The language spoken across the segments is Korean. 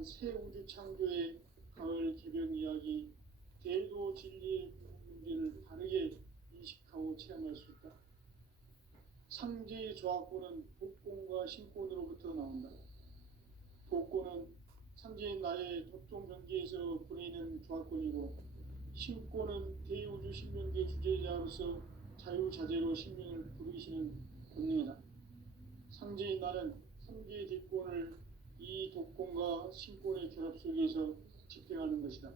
이러한 새 우주 창조의 가을 개변 이야기, 대도 진리의 문제를 다르게 인식하고 체험할 수 있다. 상제의 조합구는 독곤과 신곤으로부터 나온다. 독곤은 상제인 나의 독종 경계에서 보내는 조합권이고, 신곤은 대우주 신명계 주제자로서 자유자재로 신명을 부르시는 본능이다. 상제인 나는 상제의 뒷권을 이 독곤과 신곤의 결합 속에서 집행하는 것이다.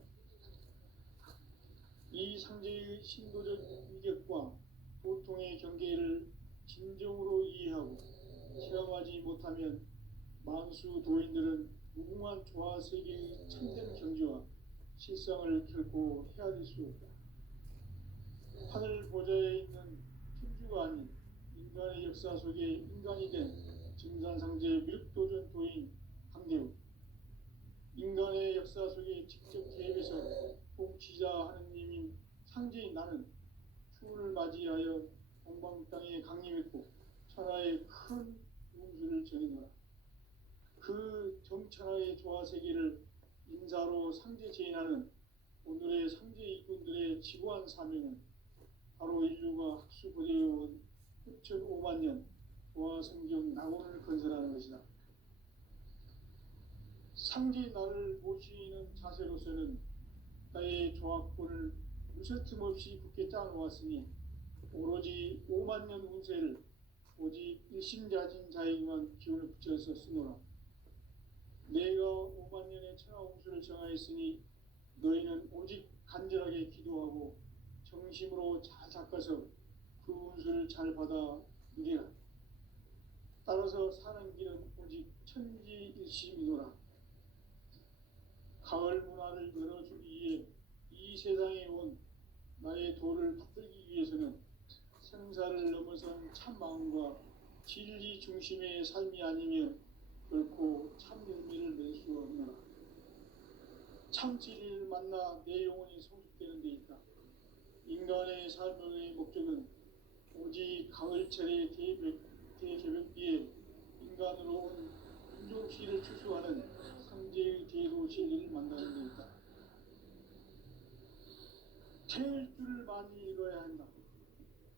이 상제의 신도적 위격과 도통의 경계를 진정으로 이해하고 체험하지 못하면 만수 도인들은 무궁한 조화 세계의 참된 경지와 실상을 결코 헤아릴 수 없다. 하늘 보좌에 있는 천주가 아닌 인간의 역사 속에 인간이 된 증산상제 밀도전 도인 강대우, 인간의 역사 속에 직접 개입해서 통치자 하느님인 상제인 나는 추운을 맞이하여 동방 땅에 강림했고 천하의 큰 운수를 전해노라. 그 정천하의 조화 세계를 인사로 상제 제인하는 오늘의 상제 이군들의 지구한 사명은 바로 인류가 학수고대해온 6,500만 년 조화 성경 낙원을 건설하는 것이다. 상제인 나를 모시는 자세로서는 나의 조합권을 무쇠틈 없이 굳게 짜놓았으니 오로지 5만 년 운세를 오직 일심자진 자에게만 기운을 붙여서 쓰노라. 내가 5만 년의 천하 운수를 정하였으니 너희는 오직 간절하게 기도하고 정심으로 잘 닦아서 그 운수를 잘 받아 누리라. 따라서 사는 길은 오직 천지일심이노라. 가을 문화를 열어주기 위해 이 세상에 온 나의 도를 붙들기 위해서는 생사를 넘어선 참 마음과 진리 중심의 삶이 아니면 결코 참 열매를 낼 수 없노라. 참 진리를 만나 내 영혼이 성숙되는 데 있다. 인간의 삶의 목적은 오직 가을철의 대개벽비에 인간으로 온 인종시를 추수하는 상제의 대도 진리를 만나는 데 있다. 태일주를 많이 읽어야 한다.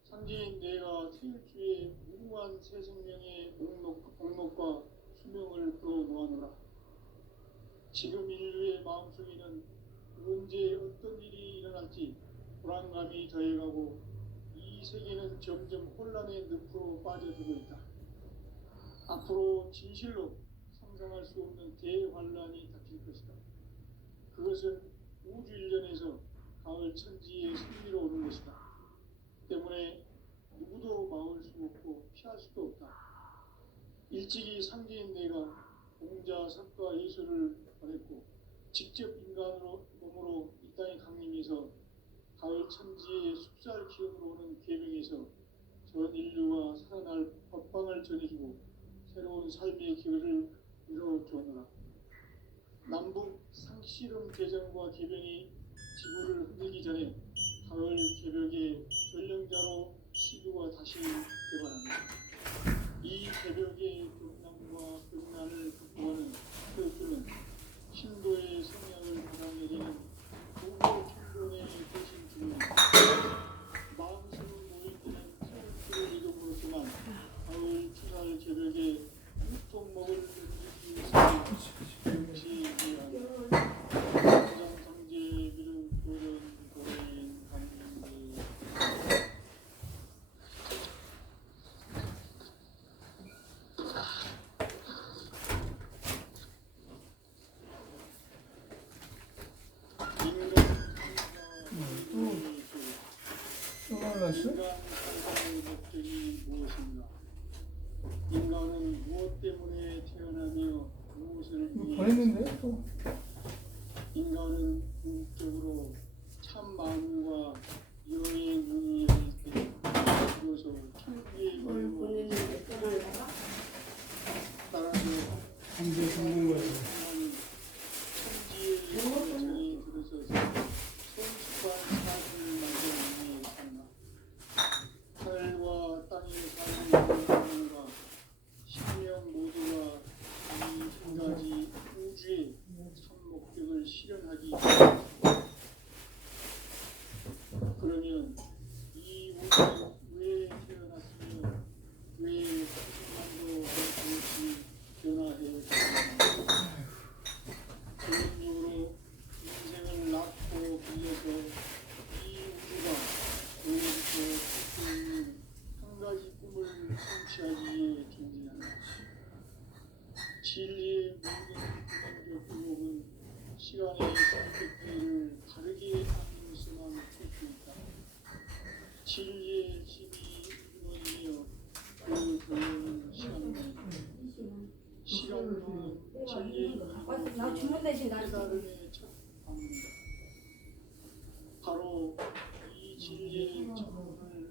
상제인 내가 태일주의 무궁한 새 생명의 목록과 수명을 풀어놓아노라. 지금 인류의 마음속에는 언제 어떤 일이 일어날지 불안감이 더해가고 이 세계는 점점 혼란의 늪으로 빠져들고 있다. 앞으로 진실로 상상할 수 없는 대환란이 닥칠 것이다. 그것은 우주 일련에서 가을 천지의 승리로 오는 것이다. 때문에 누구도 막을 수 없고 피할 수도 없다. 일찍이 상제인 내가 공자, 석가, 예수를 보냈고 직접 인간으로 몸으로 이 땅에 강림해서 가을 천지의 숙살 기운으로 오는 계명에서 전 인류가 살아날 법방을 전해주고 새로운 삶의 기회를 이뤄주었노라. 남북 상씨름 개정과 개변이 지구를 흔들기 전에 가을 개벽의 전령자로 시구가 다시 개발합니다. 이 개벽의 경남과 경난을 극복하는 태일주는 신도의 성향을 받아내리는 동료 천존의 대신 주입니다. 마음스러운 노인들은 태일주를 이름으로서만 가을 추살 개벽의 육통목을 던지기 위해서 정치해야 상제 미륵 도련 도인 강대 인간의 목적이 무엇인가? 인간은 무엇 때문에 태어나며 무엇을 보냈는데 또 인간은 궁극적으로 참 마음과 영의 눈이 열릴 때 비로소 천국의 마음을 따라서 강제 성공 거예요. 천지의 정이 들어서서 성숙한 사람을 만드는 것입니다. 하늘과 땅에 사는 사람과 신명 모두가 이 한 가지 우주의 진리의 모든 근원적 유혹은 시간의 선택기를 다르게 하면서만 볼 수 있다. 진리의 힘이 근원이며 그 근원은 시간입니다. 시간은 진리의 나 주문 대신 나 깨달음의 첫 방문이다. 바로 이 진리의 첫문을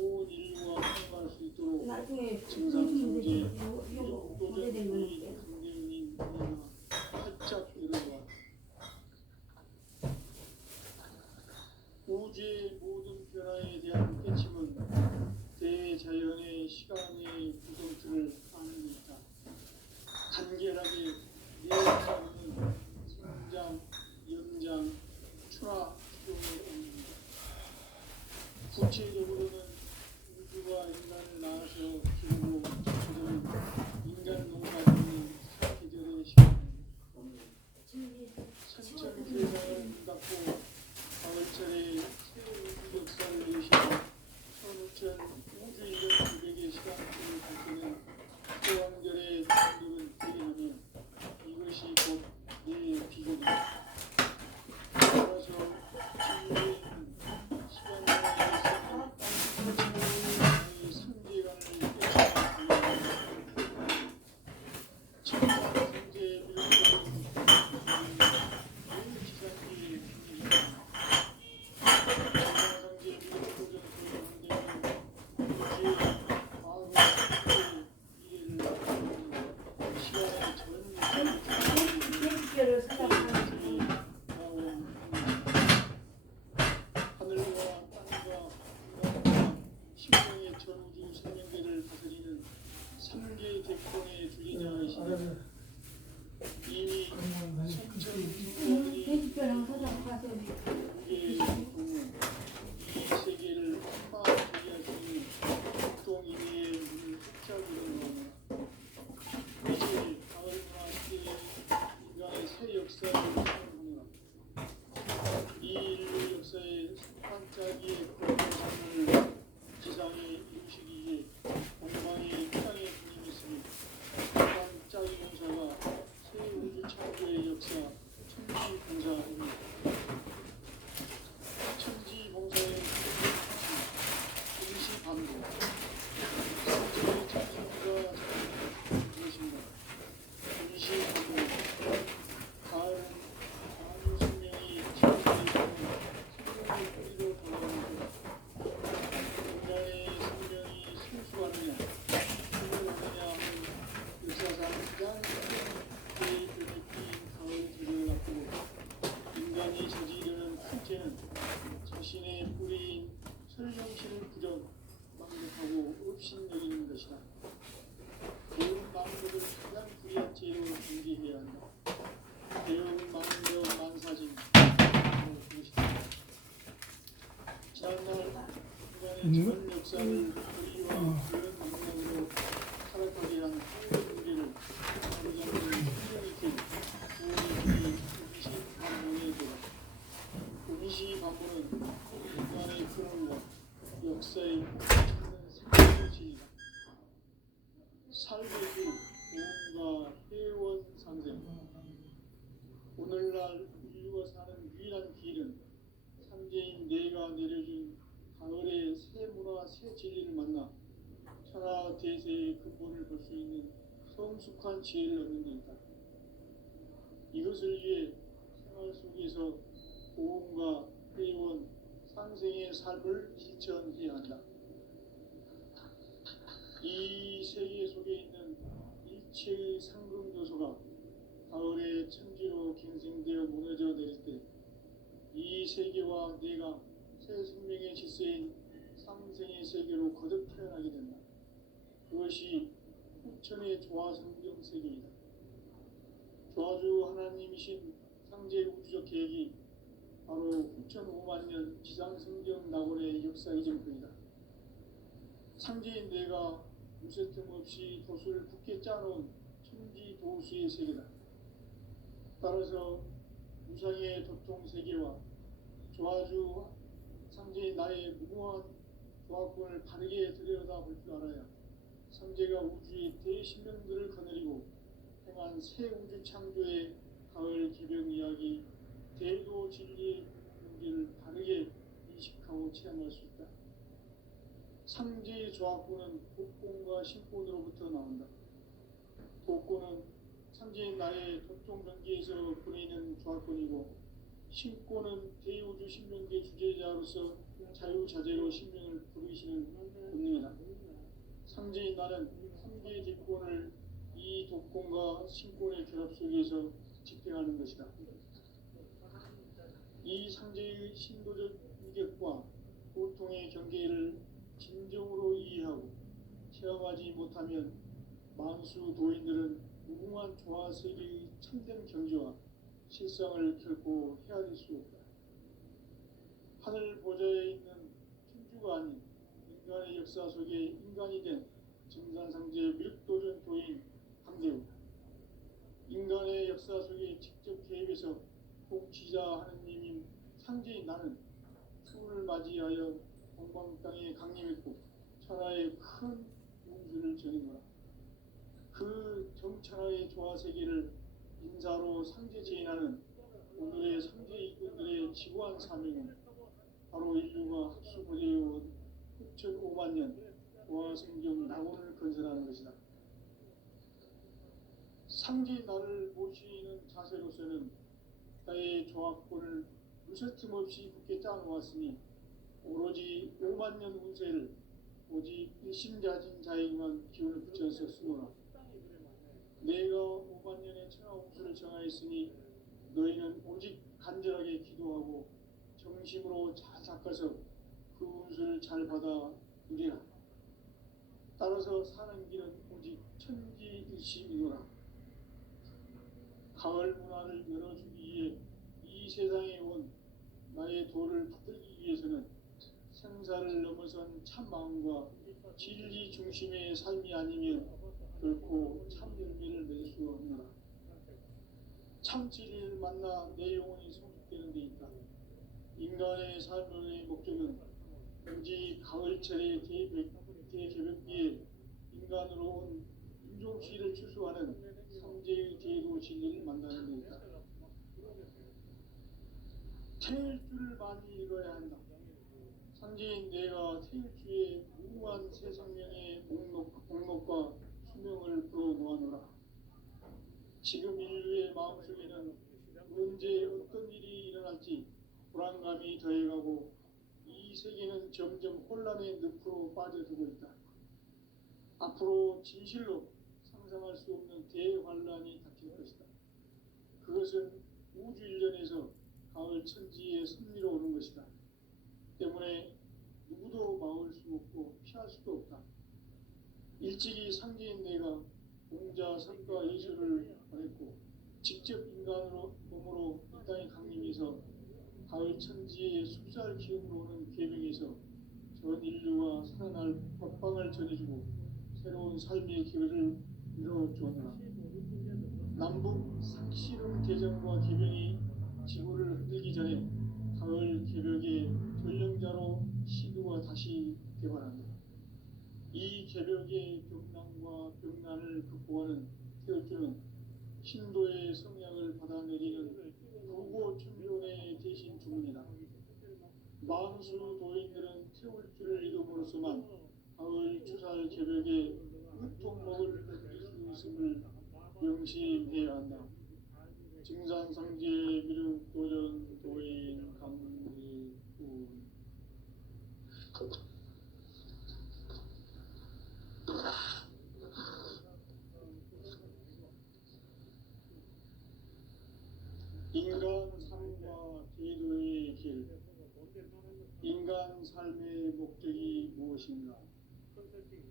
온 인류가 통과할 수 있도록 나중에 증상경제 이거 독도적인 보내드리면 강대인인 우리가 활짝 일어나 우주의 모든 변화에 대한 깨침은 대자연의 시간의 구성틀을 아는 데 있다. 간결하게 내 역사는 성장, 연장, 추나 추종을 옮깁니다. 구체적으로는 우주가 인간을 낳아서 기르고 저는 인간 농사짓는 사계절의 시간입니다. 산천세상을 닫고 가을철에 새 우주 역사를 내시고 천우천 우주 인력 900의 시간을 밝히는 태왕절의 단들은 대기하며 이것이 곧 내 비전이다. 따라서 진리는 시간과 역사는 상계관을 깨닫는 천상 성제의 미력적인 지상기의 비밀이다. 천상상제의 미력적인 소유한대는 우주의 과거, 현재, 미래를 시간의 전 계획표를 생각하는 하늘과 땅과 인간과 심령의 전우주 생명계를 다스리는 3개 대권의 주리자이시다. 이미 천천히 계획표랑 찾아가서 우리의 경우 이 세계를 한마디 할 수 있는 독동이미의 문을 흑자 열어놓으며 이제 가을 문화 시대의 인간의 새 역사를 선언하노라. 이 인류 역사의 반짝이의 권력을 지상에 이루시기에 공방이 땅에 분임했으니 반짝이 공사가 새 우주 창조의 역사 천지봉사입니다. 천지봉사의 임시반복 성제의 천지가 무엇인가? 임시반복 가을은 아무 생명이 지구에 생명의 뿌리로 돌아오는구나. 인간의 생명이 생수하느냐 생명하느냐 하는 역사상 가장 큰 변에 끼인 가을 계절을 앞두고 인간이 저지르는 큰 죄는 자신의 뿌리인 설령실을 부정 망각하고 업신여기는 것이다. 모든 망국을 가장 불의한 죄로 정죄해야 한다. 대응 망정 만사진 그것이다. 지난날 인간의 전 역사를 불의와 그런 망령으로 타락하게 한 한국 문제를 당장의 생명있게 구원의 음시반문에 대라. 음시반문은 인간의 근원과 역사의 찾는 생명의 진리다. 삶의 길, 고음과 회원 상생. 오늘날 인류가 사는 유일한 길은 삼재인 내가 내려준 가을의 새 문화 새 진리를 만나 천하 대세의 근본을 볼 수 있는 성숙한 지혜를 얻는 데 있다. 이것을 위해 생활 속에서 고음과 회원 상생의 삶을 실천해야 한다. 이 세계 속에 있는 일체의 상금 요소가 가을의 천지로 갱생되어 무너져 내릴 때 이 세계와 내가 새 생명의 질서인 상생의 세계로 거듭 태어나게 된다. 그것이 흑천의 조화성경 세계이다. 조화주 하나님이신 상제 우주적 계획이 바로 9,500만 년 지상성경 낙원의 역사 이전편이다. 상제인 내가 무쇠 틈 없이 도수를 굳게 짜놓은 천지 도수의 세계다. 따라서 무상의 도통 세계와 조화주 상제인 나의 무모한 조화권을 바르게 들여다볼 줄 알아야 상제가 우주의 대신령들을 거느리고 위한 새 우주 창조의 가을 개벽 이야기, 대도 진리의 문제를 바르게 인식하고 체험할 수 있다. 상제의 조합구는 독권과 신권으로부터 나온다. 독권은 상제인 나의 독종 경계에서 보내는 조합권이고, 신권은 대우주 신명계 주제자로서 자유자재로 신명을 부르시는 본능이다. 상제인 나는 3개의 뒷권을 이 독권과 신권의 결합 속에서 집행하는 것이다. 이 상제의 신도적 인격과 고통의 경계를 진정으로 이해하고 체험하지 못하면 만수 도인들은 무궁한 조화 세계의 참된 경지와 실상을 결코 헤아릴 수 없다. 하늘 보좌에 있는 천주가 아닌 인간의 역사 속에 인간이 된 증산상제 밀도전 도인 강대우, 인간의 역사 속에 직접 개입해서 통치자 하느님인 상제인 나는 추운을 맞이하여 동방 땅에 강림했고 천하의 큰 운수를 정해노라. 그 정천하의 조화세계를 인사로 상제 제인하는 오늘의 상제 이꾼들의 지구한 사명은 바로 인류가 합수부대해온 6,500만 년 조화성경 낙원을 건설하는 것이다. 상제인 나를 모시는 자세로서는 나의 조합권을 무쇠틈 없이 굳게 짜놓았으니 오로지 5만 년 운세를 오직 일심자진 자에게만 기운을 붙여서 쓰노라. 내가 5만 년의 천하 운수를 정하였으니 너희는 오직 간절하게 기도하고 정심으로 잘 닦아서 그 운수를 잘 받아 누리라. 따라서 사는 길은 오직 천지일심이노라. 가을 문화를 열어주기 위해 이 세상에 온 나의 도를 붙들기 위해서는 생사를 넘어선 참 마음과 진리 중심의 삶이 아니면 결코 참 열매를 맺을 수 없노라. 참 진리를 만나 내 영혼이 성숙되는 데 있다. 인간의 삶의 목적은 오직 가을철의 대개벽기에 인간으로 온 인종시를 추수하는 삼재의 대도 진리를 만나는 데 있다. 태일주를 많이 읽어야 한다. 상제인 내가 태일주의 무궁한 새 생명의 목록과 수명을 불어놓아노라. 지금 인류의 마음속에는 언제 어떤 일이 일어날지 불안감이 더해가고 이 세계는 점점 혼란의 늪으로 빠져들고 있다. 앞으로 진실로 상상할 수 없는 대환란이 닥칠 것이다. 그것은 우주 일련에서 가을 천지의 섭리로 오는 것이다. 때문에 누구도 막을 수 없고 피할 수도 없다. 일찍이 상제인 내가 공자, 석가, 예수를 보냈고 직접 인간으로 몸으로 이 땅에 강림해서 가을 천지의 숲살 기운으로 오는 계명에서 전 인류가 살아날 법방을 전해주고 새로운 삶의 길을 이뤄주었노라. 남북 상씨름 개정과 개명이 지구를 흔들기 전에 가을 개벽의 전령자로 시두가 다시 개발한다. 이 개벽의 격난과 병난을 극복하는 태울주는 신도의 성약을 받아내리는 부고천변의 대신 주문이다. 만수 도인들은 태울주를 이름으로서만 가을 추살 개벽의 으통목을 느낄 수 있음을 명심해야 한다. 증산상제 미륵도전 도인 강리군. 인간 삶과 기도의 길. 인간 삶의 목적이 무엇인가?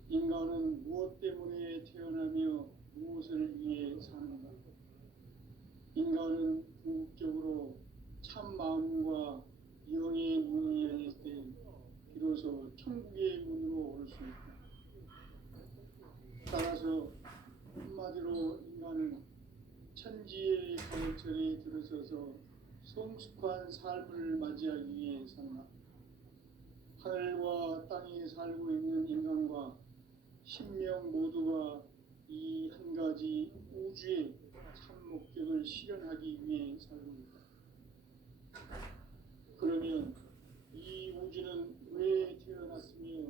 인간은 무엇 때문에 태어나며 무엇을 위해 사는가? 인간은 궁극적으로 참 마음과 영의 문이 열릴 때 비로소 천국의 문으로 올 수 있다. 따라서 한마디로 인간은 천지의 가을철에 들어서서 성숙한 삶을 맞이하기 위해 산다. 하늘과 땅에 살고 있는 인간과 신명 모두가 이 한 가지 우주의 참 목적을 실현하기 위해 살고 있다. 그러면 이 우주는 왜 태어났으며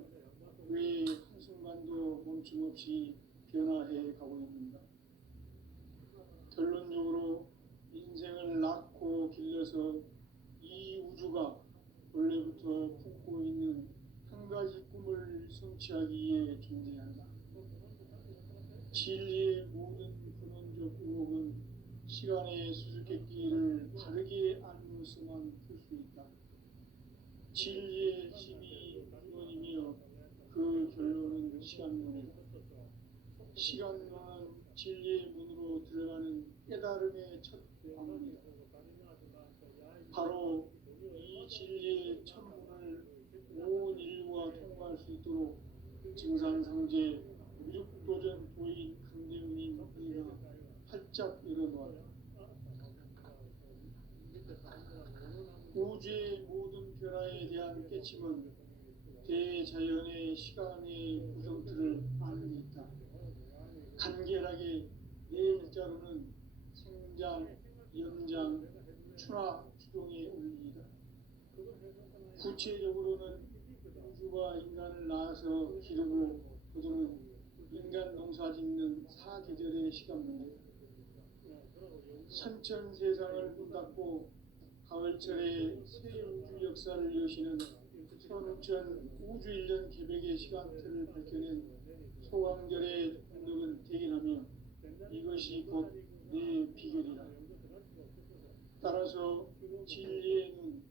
왜 한순간도 멈춤 없이 변화해 가고 있는가? 결론적으로 인생을 낳고 길러서 이 우주가 원래부터 품고 있는 한 가지 꿈을 성취하기 위해 존재한다. 진리의 모든 근원적 의혹은 시간의 수수께끼를 바르게 알면서만 풀 수 있다. 진리의 힘이 근원이며 그 결론은 시간론이다. 시간론은 진리의 문으로 들어가는 깨달음의 첫 방문이다. 바로 이 진리의 첫 문을 온 인류가 통과할 수 있도록 증산상제 무력도전 도인 강대훈인 우리가 활짝 열어놓았다. 우주의 모든 변화에 대한 깨침은 대자연의 시간의 구성틀을 아는 데 있다. 간결하게 네 글자로는 생장, 연장, 추나 추동의 원리이다. 구체적으로는 우주가 인간을 낳아서 기르고 거두는 인간 농사 짓는 사계절의 시간 문제다. 선천 세상을 문 닫고 가을철에 새 우주 역사를 여시는 선우천 우주 1년 계백의 시간틀을 밝혀낸 소강절의 공덕을 대견하며 이것이 곧 내 비결이다. 따라서 진리의 눈,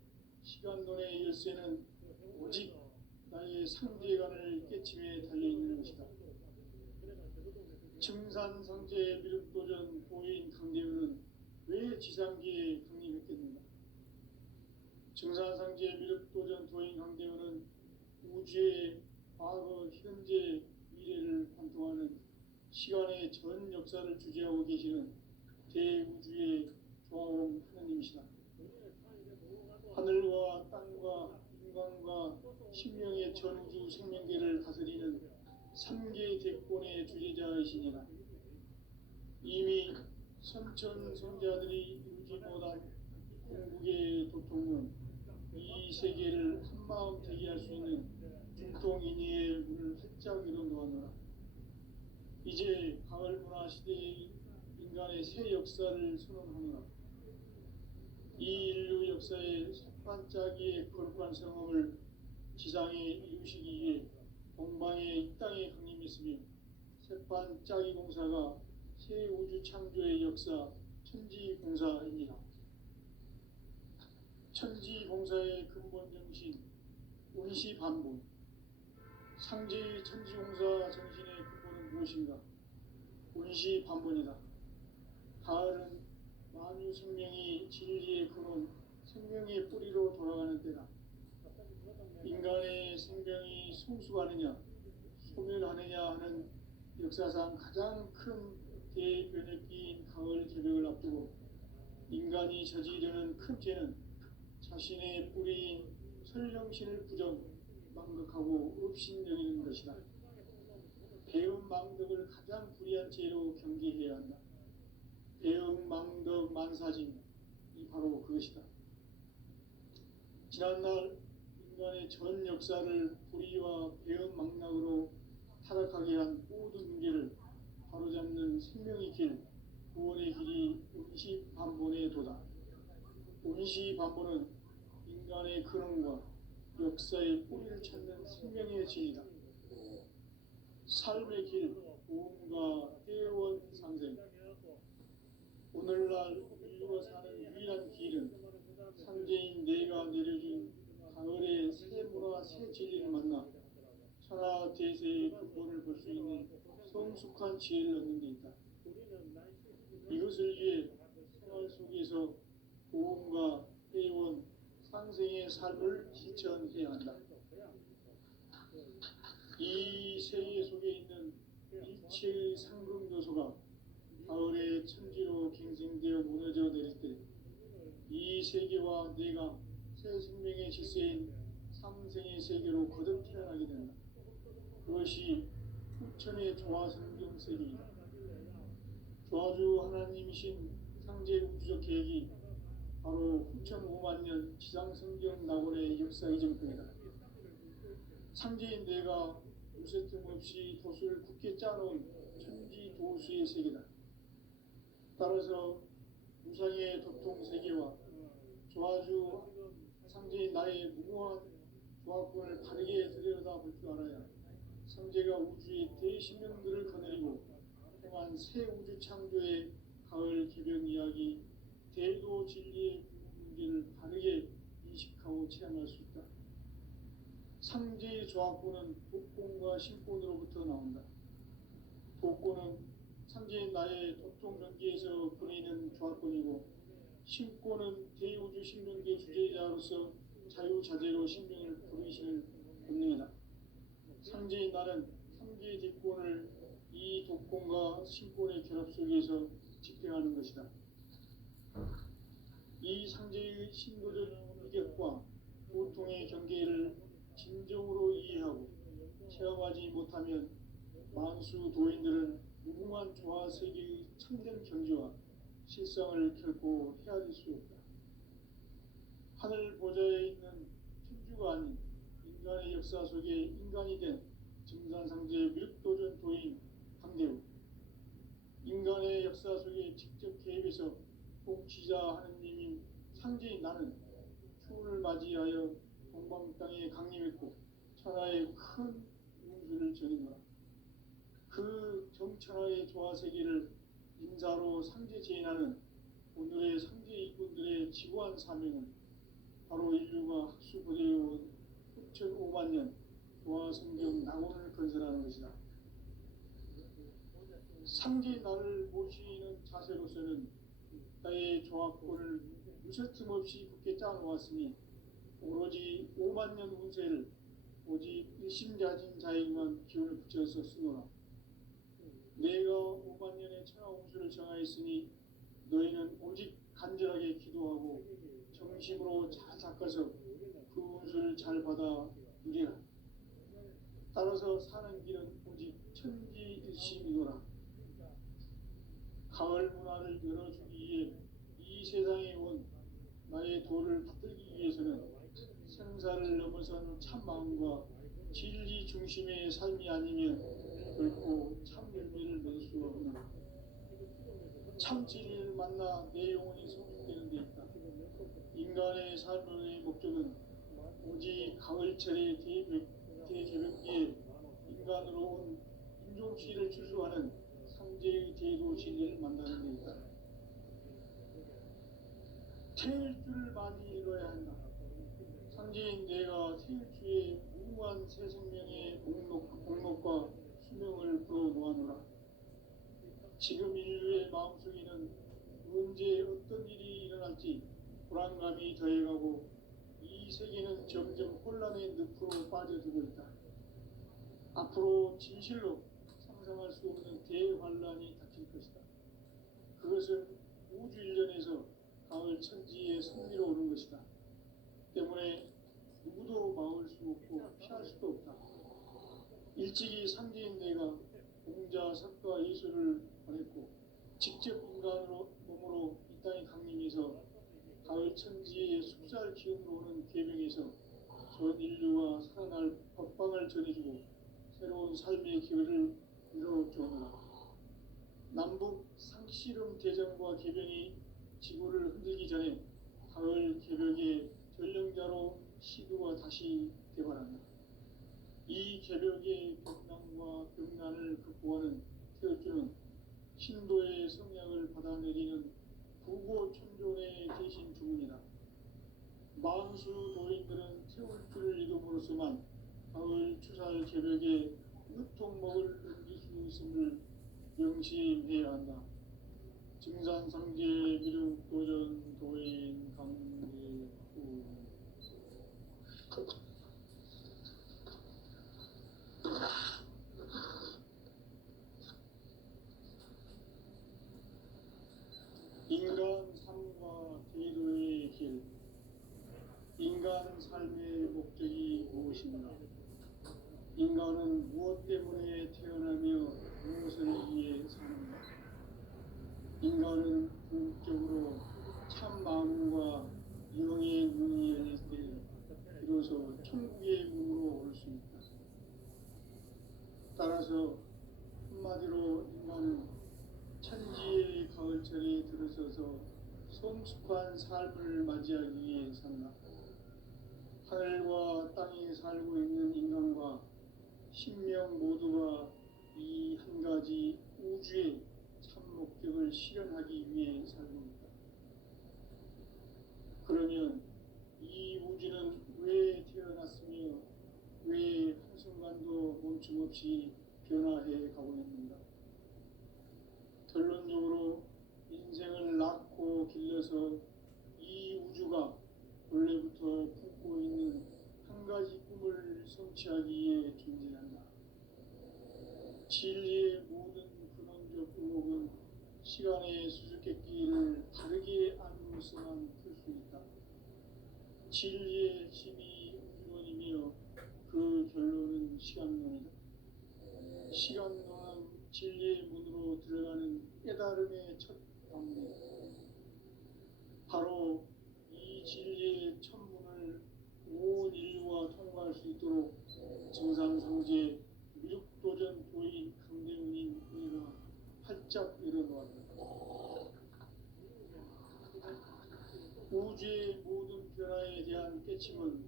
시간론의 열쇠는 오직 나의 상제관을 깨침에 달려있는 것이다. 증산상제 미륵도전 도인 강대훈은 왜 지상기에 강림했겠는가? 증산상제 미륵도전 도인 강대훈은 우주의 과거, 현재, 미래를 관통하는 시간의 전 역사를 주재하고 계시는 대우주의 조화원 하나님이시다. 하늘과 땅과 인간과 신명의 전우주 생명계를 다스리는 3개 대권의 주재자이시니라. 이미 선천성자들이 이루지 못한 궁극의 도통은 이 세계를 한마음 되게 할 수 있는 중통인의의 문을 활짝 열어놓았노라. 이제 가을 문화 시대의 인간의 새 역사를 선언하노라. 이 인류 역사의 셋반짜기의 거룩한 성험을 지상에 이루시기 위해 동방의 이 땅에 강림했으며 셋반짜기 공사가 새 우주 창조의 역사 천지공사입니다. 천지공사의 근본 정신 운시반본, 상제의 천지공사 정신의 근본은 무엇인가? 운시반본이다. 가을은 만유 생명이 진리의 근원, 생명의 뿌리로 돌아가는 때다. 인간의 생명이 성숙하느냐, 소멸하느냐 하는 역사상 가장 큰 대변혁기인 가을 개벽을 앞두고 인간이 저지르는 큰 죄는 자신의 뿌리인 설령신을 부정, 망극하고 업신여기는 것이다. 배음 망덕을 가장 불의한 죄로 경계해야 한다. 배음 망덕 만사진, 이 바로 그것이다. 지난날 인간의 전 역사를 불의와 배음 망락으로 타락하게 한 모든 문제를 바로잡는 생명의 길, 구원의 길이 운시반본의 도다. 운시반본은 인간의 근원과 역사의 뿌리를 찾는 생명의 진이다. 삶의 길, 보험과 회원 상생. 오늘날 인류가 사는 유일한 길은 상제인 내가 내려준 가을의 새 문화, 새 진리를 만나 천하 대세의 근본을 볼 수 있는 성숙한 지혜를 얻는 데 있다. 이것을 위해 생활 속에서 보험과 회원, 상생의 삶을 실천해야 한다. 이 세계 속에 있는 일체의 상급 요소가 가을의 천지로 갱생되어 무너져 내릴 때 이 세계와 내가 새 생명의 질서인 삼생의 세계로 거듭 태어나게 된다. 그것이 후천의 조화성경 세계이다. 조아주 하나님이신 상제 우주적 계획이 바로 9,500만 년 지상성경 낙원의 역사의 정통이다. 상제인 내가 무쇠 틈 없이 돛을 굳게 짜놓은 천지 도수의 세계다. 따라서 무상의 도통 세계와 조아주 상제인 나의 무모한 조합권을 바르게 들여다볼 줄 알아야 상제가 우주의 대신명들을 거느리고 행한 새 우주 창조의 가을 개변 이야기 대도 진리의 문제를 바르게 인식하고 체험할 수 있다. 상제의 조합권은 독권과 신권으로부터 나온다. 독권은 상제인 나의 도통 전기에서 보내는 조합권이고, 신권은 대우주 신명계 주제자로서 자유자재로 신명을 부르시는 본능이다. 상제인 나는 상제의 뒷권을 이 독권과 신권의 결합 속에서 집행하는 것이다. 이 상제의 신도적 위격과 고통의 경계를 진정으로 이해하고 체험하지 못하면 만수 도인들은 무궁한 조화 세계의 참된 경지와 실상을 결코 헤아릴 수 없다. 하늘 보좌에 있는 천주가 아닌 인간의 역사 속에 인간이 된 증산상제의 미륵도전 도인 강대우, 인간의 역사 속에 직접 개입해서 복지자 하느님인 상제인 나는 추운을 맞이하여 동방 땅에 강림했고 천하의 큰 운수를 전이노라. 그 정천하의 조화세계를 인사로 상제 제인하는 오늘의 상제 이꾼들의 지구한 사명은 바로 인류가 학수부대해온 9,500만 년 조화성경 낙원을 건설하는 것이다. 상제 나를 모시는 자세로서는 나의 조합권을 무쇠틈 없이 굳게 짜놓았으니 오로지 5만 년 운세를 오직 일심자진 자에게만 기운을 붙여서 쓰노라. 내가 5만 년의 천하홍수를 정하였으니 너희는 오직 간절하게 기도하고 정심으로 잘 닦아서 그 운수를 잘 받아 누리라. 따라서 사는 길은 오직 천지일심이노라. 가을 문화를 열어주기 위해 이 세상에 온 나의 도를 붙들기 위해서는 생사를 넘어선 참마음과 진리 중심의 삶이 아니면 결코 참 열매를 맺을 수 없는 참 진리를 만나 내 영혼이 성숙되는 데 있다. 인간의 삶의 목적은 오직 가을철의 대개벽기에 인간으로 온 인종씨를 추수하는 상제의 대도 진리를 만나는 데 있다. 태일 줄을 많이 이뤄야 한다. 상제인 내가 태일주의 무궁한 새 생명의 목록과 수명을 불어놓아노라. 지금 인류의 마음속에는 언제 어떤 일이 일어날지 불안감이 더해가고 이 세계는 점점 혼란의 늪으로 빠져들고 있다. 앞으로 진실로 상상할 수 없는 대환란이 닥칠 것이다. 그것은 우주 일련에서 가을 천지의 승리로 오는 것이다. 때문에 누구도 막을 수 없고 피할 수도 없다. 일찍이 상제인 내가 공자, 석가, 예수를 보냈고 직접 인간으로 몸으로 이 땅에 강림해서 가을 천지의 숲살 기운으로 오는 계명에서 전 인류와 살아날 법방을 전해주고 새로운 삶의 기회를 이뤄주었노라. 남북 상씨름 대전과 개변이 지구를 흔들기 전에 가을 개벽의 전령자로 시두가 다시 개발한다. 이 개벽의 벽난과 벽난을 극복하는 태어주는 신도의 성향을 받아내리는 부고천존의 대신 주문이다. 만수 도인들은 태울 줄을 이름으로서만 가을 추살 개벽에 으통목을 넘길 수 있음을 명심해야 한다. 증산상제 미륵도전 도인 강대우. 인간 삶과 대도의 길. 인간 삶의 목적이 무엇인가? 인간은 무엇 때문에 태어나며 무엇을 위해 사는가? 인간은 궁극적으로 참 마음과 영의 눈이 열릴 때 비로소 천국의 문으로 올 수 있다. 따라서 한마디로 인간은 천지의 가을철에 들어서서 성숙한 삶을 맞이하기 위해 산다. 하늘과 땅에 살고 있는 인간과 신명 모두가 이 한 가지 우주의 참 목적을 실현하기 위해 살고 있다. 그러면 이 우주는 왜 태어났으며 왜 한순간도 멈춤없이 변화해 가고 있는가? 결론적으로 인생을 낳고 길러서 이 우주가 원래부터 품고 있는 한 가지 꿈을 성취하기 위해 존재한다. 진리의 모든 근원적 의목은 시간의 수수께끼를 다르게 안으로서만 풀 수 있다. 진리의 힘이 우주론이며 그 결론은 시간론이다. 시간론은 진리의 문으로 들어가는 깨달음의 첫 방문이다. 바로 이 진리의 천문을 온 인류가 통과할 수 있도록 증산성제 미륵도전 도인 강대문인 우리가 활짝 일어놓았다. 우주의 모든 변화에 대한 깨침은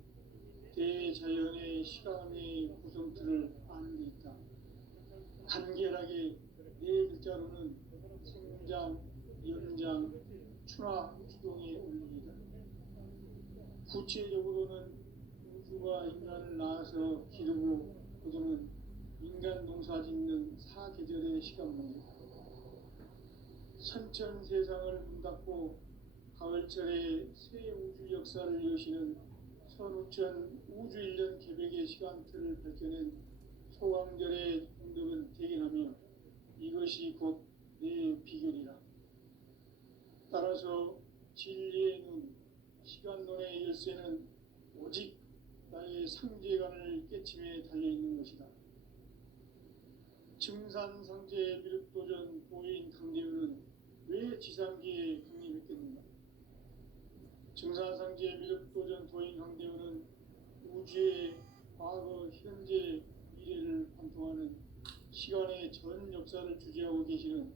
대자연의 시간의 구성틀을 아는 데 있다. 간결하게 네 글자로는 생장, 연장, 추나 추동의 원리이다. 구체적으로는 우주가 인간을 낳아서 기르고 거두는 인간 농사 짓는 사계절의 시간문이다. 선천 세상을 문닫고 가을철에 새 우주 역사를 여시는 선우천 우주 1년 개백의 시간틀을 밝혀낸 소강절의 공덕은 대견하며 이것이 곧 내 비결이라. 따라서 진리의 눈, 시간론의 열쇠는 오직 나의 상제관을 깨침에 달려있는 것이다. 증산상제 미륵도전 보인 강대우는 왜 지상기에 강림했겠는가? 증산상제 미륵도전 도인 강대우는 우주의 과거, 현재, 미래를 관통하는 시간의 전 역사를 주재하고 계시는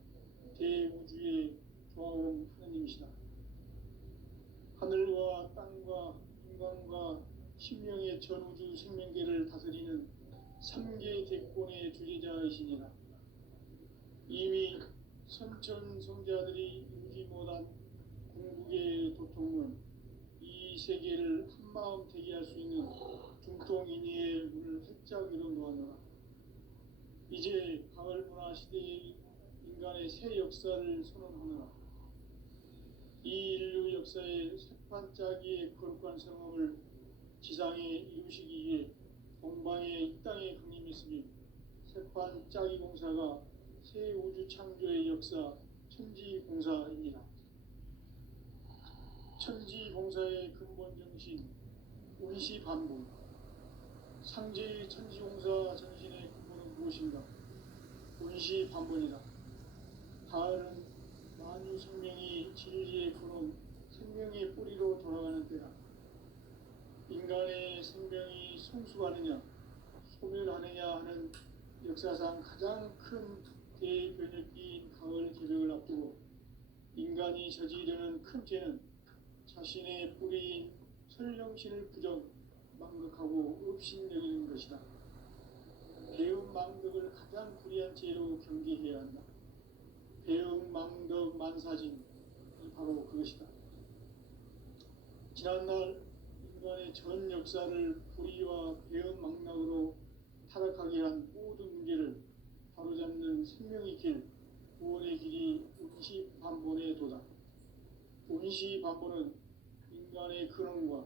대우주의 조화원 하느님이시다. 하늘과 땅과 인간과 신명의 전우주 생명계를 다스리는 3계 대권의 주제자이시니라. 이미 선천성자들이 인지 못한 궁극의 도통은 이 세계를 한마음 되게 할 수 있는 중통인의의 문을 활짝 열어놓았노라. 이제 가을 문화 시대의 인간의 새 역사를 선언하노라. 이 인류 역사의 새판짜기의 거룩한 성험을 지상에 이루시기 위해 동방의 이 땅에 강림했으니 새판짜기 공사가 새 우주 창조의 역사 천지공사입니다. 천지공사의 근본 정신 운시반복. 상제의 천지공사 정신의 근본은 무엇인가? 운시반복이다. 가을은 만유 생명이 진리의 근원, 생명의 뿌리로 돌아가는 때다. 인간의 생명이 성숙하느냐, 소멸하느냐 하는 역사상 가장 큰 대변혁기인 가을 개벽을 앞두고 인간이 저지르는 큰 죄는 자신의 뿌리인 설령신을 부정, 망극하고 업신여기는 것이다. 배움 망덕을 가장 불의한 죄로 경계해야 한다. 배움 망덕 만사진이 바로 그것이다. 지난날 인간의 전 역사를 불의와 배움 망락으로 타락하게 한 모든 문제를 바로잡는 생명의 길, 구원의 길이 운시반본의 도다. 운시반본은 인간의 근원과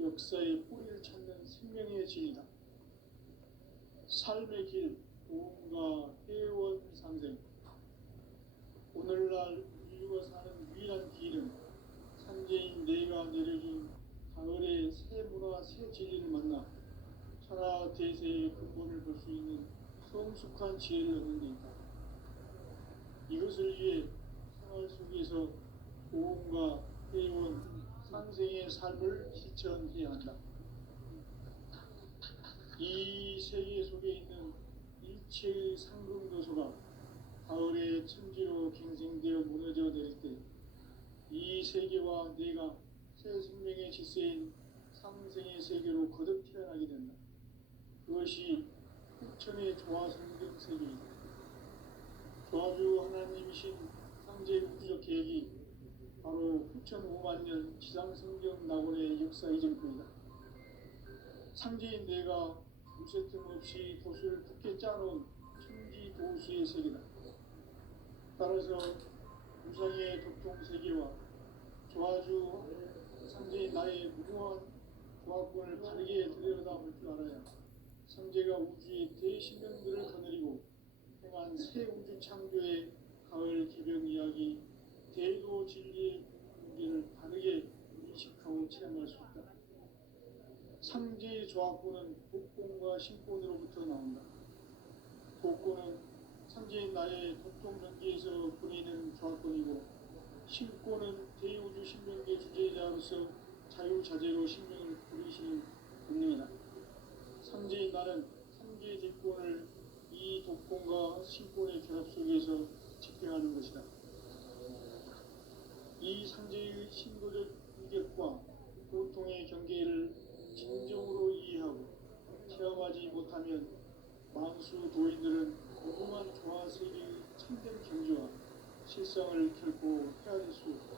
역사의 뿌리를 찾는 생명의 진리다. 삶의 길, 도움과 회원 상생. 오늘날 인류가 사는 유일한 길은 상제인 내가 내려준 가을의 새 문화, 새 진리를 만나 천하 대세의 근본을 볼 수 있는 성숙한 지혜를 얻는 데 있다. 이것을 위해 생활 속에서 고음과 해온 상생의 삶을 실천해야 한다. 이 세계 속에 있는 일체의 상금도서가 가을의 천지로 갱생되어 무너져 내릴 때 이 세계와 내가 새 생명의 질서인 상생의 세계로 거듭 태어나게 된다. 그것이 후천의 조화성경 세계이다. 조화주 하나님이신 상제 우주적 계획이 바로 후천 5만 년 지상성경 낙원의 역사 이전뿐이다. 상제인 내가 무쇠 틈 없이 돛을 굳게 짜놓은 천지 도수의 세계다. 따라서 우상의 도통 세계와 조화주 상제인 나의 무궁한 조화권을 바르게 들여다볼 줄 알아야 상제가 우주의 대신령들을 거느리고 행한 새 우주 창조의 가을 기병 이야기 대도 진리의 문제를 바르게 인식하고 체험할 수 있다. 상제의 조화권은 독권과 신권으로부터 나온다. 독권은 상제인 나의 도통 전기에서 보내는 조화권이고, 신권은 대우주 신명계 주제자로서 자유자재로 신명을 부리시는 본능이다. 상제인 나는 상제의 대권을 이 독권과 신권의 결합 속에서 집행하는 것이다. 이 상제의 신도적 위력과 고통의 경계를 진정으로 이해하고 체험하지 못하면 만수 도인들은 무궁한 조화세계의 참된 경지와 실상을 결코 헤아릴 수 없다.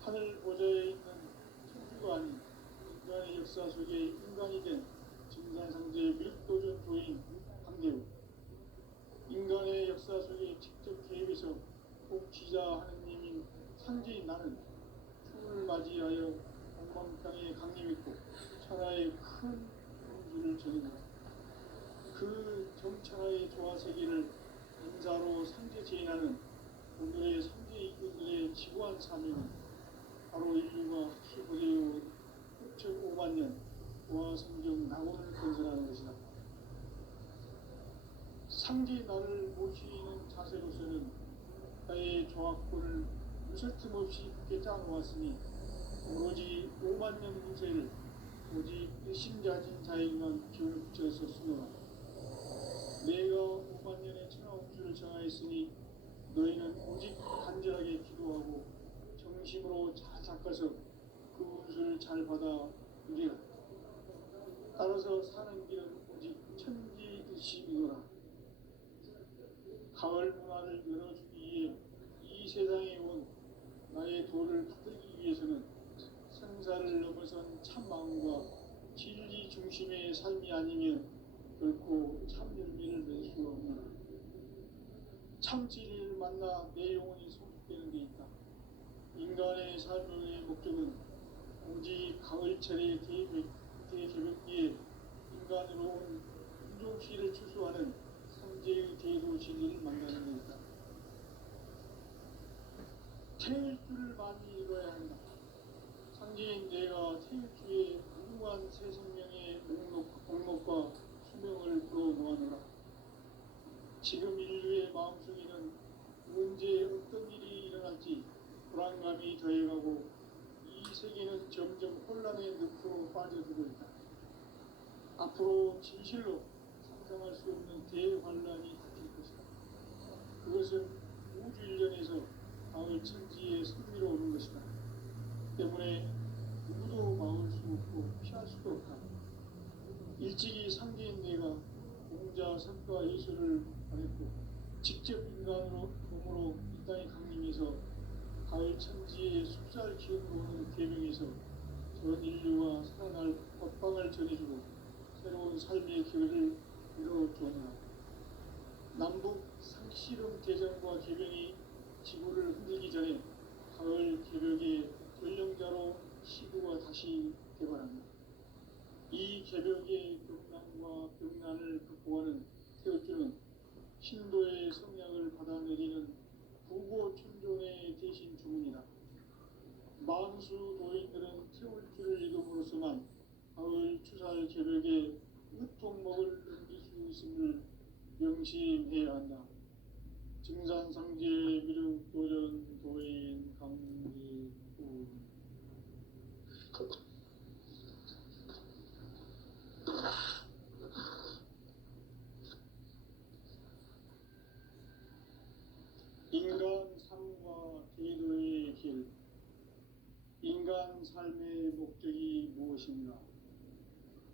하늘 보좌에 있는 천주가 아닌 인간의 역사 속에 인간이 된 증산상제의 밀도전 조인 황대우, 인간의 역사 속에 직접 개입해서 복지자 하느님인 상제인 나는 추운을 맞이하여 엉망땅에 강림했고 천하의 큰 공주를 전했다. 그 정천하의 조화세계를 인사로 상제 제인하는 오늘의 상제 이군들의 지구한 사명은 바로 인류가 희보되어 6,5만 년 조화성경 낙원을 건설하는 것이다. 상제 나를 모시는 자세로서는 나의 조화권을 무술 틈 없이 굳게 짜놓았으니 오로지 5만 년 운세를 오직 일심자진 자에게만 기운을 붙여서 쓰노라. 내가 5만 년의 천하운수를 정하였으니 너희는 오직 간절하게 기도하고 정심으로 잘 닦아서 그 운수를 잘 받아 누리라. 따라서 사는 길은 오직 천지듯이이노라. 가을 문화를 열어주기 위해 이 세상에 온 나의 도를 받들기 위해서는 생사를 넘어선 참 마음과 진리 중심의 삶이 아니면 결코 참 열매를 맺을 수가 없노라. 참 진리를 만나 내 영혼이 성숙되는 데 있다. 인간의 삶의 목적은 오직 가을철의 대개벽기에 인간으로 온 인종시를 추수하는 상제의 대도 진리를 만나는 데 있다. 태일주를 많이 이뤄야 한다. 상제인 내가 태일주의 무궁한 새 생명의 목록과 수명을 불어모아노라. 지금 인류의 마음속에는 언제 어떤 일이 일어날지 불안감이 더해가고 이 세계는 점점 혼란의 늪으로 빠져들고 있다. 앞으로 진실로 상상할 수 없는 대환란이 닥칠 것이다. 그것은 우주 일련에서 가을 천지의 승리로 오는 것이다. 때문에 누구도 막을 수 없고 피할 수도 없다. 일찍이 상제인 내가 공자 선과 예술을 말했고 직접 인간으로 몸으로 이 땅에 강림해서 가을 천지의 숲살 기운으로 오는 계명에서 전 인류가 살아날 법방을 전해주고 새로운 삶의 길을 이뤄주었노라. 남북 상씨름 대전과 개병이 지구를 흔들기 전에 가을 개벽의 전령자로 시구가 다시 개발한다. 이 개벽의 격난과 병난을 극복하는 태어주는 신도의 성약을 받아내리는 부고천존의 대신 주문이다. 만수 도인들은 태울주를 이름으로서만 가을 추살 개벽의 으통목을 넘길 수 있음을 명심해야 한다. 증산상제 미륵도전 도인 강기구 인간 삶과 계도의 길. 인간 삶의 목적이 무엇인가?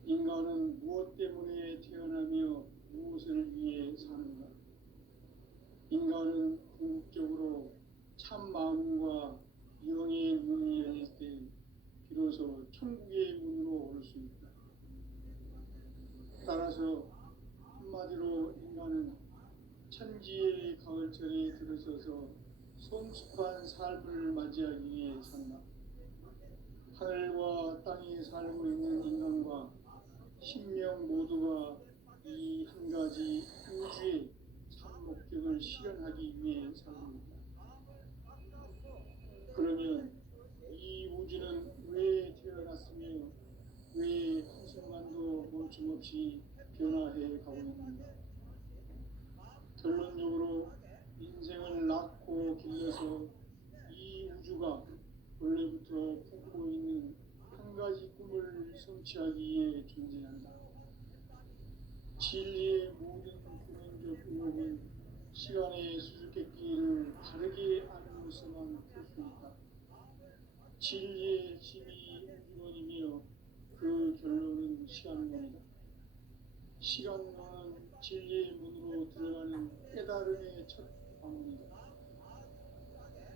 인간은 무엇 때문에 태어나며 무엇을 위해 사는가? 인간은 궁극적으로 참 마음과 영의 문이 열릴 때 비로소 천국의 문으로 올 수 있다. 따라서 한마디로 인간은 천지의 가을철에 들어서서 성숙한 삶을 맞이하기 위해 산다. 하늘과 땅에 살고 있는 인간과 신명 모두가 이 한 가지 우주의 참 목적을 실현하기 위해 살고 있다. 그러면 이 우주는 왜 태어났으며 왜 한순간도 멈춤없이 변화해 가고 있는가? 결론적으로 인생을 낳고 길러서 이 우주가 원래부터 품고 있는 한 가지 꿈을 성취하기 위해 존재한다. 진리의 모든 근원적 의혹은 시간의 수수께끼를 바르게 알므로서만 풀 수 있다. 진리의 힘이 우주론이며 그 결론은 시간론이다. 시간론은 진리의 문으로 들어가는 깨달음의 첫 방문이다.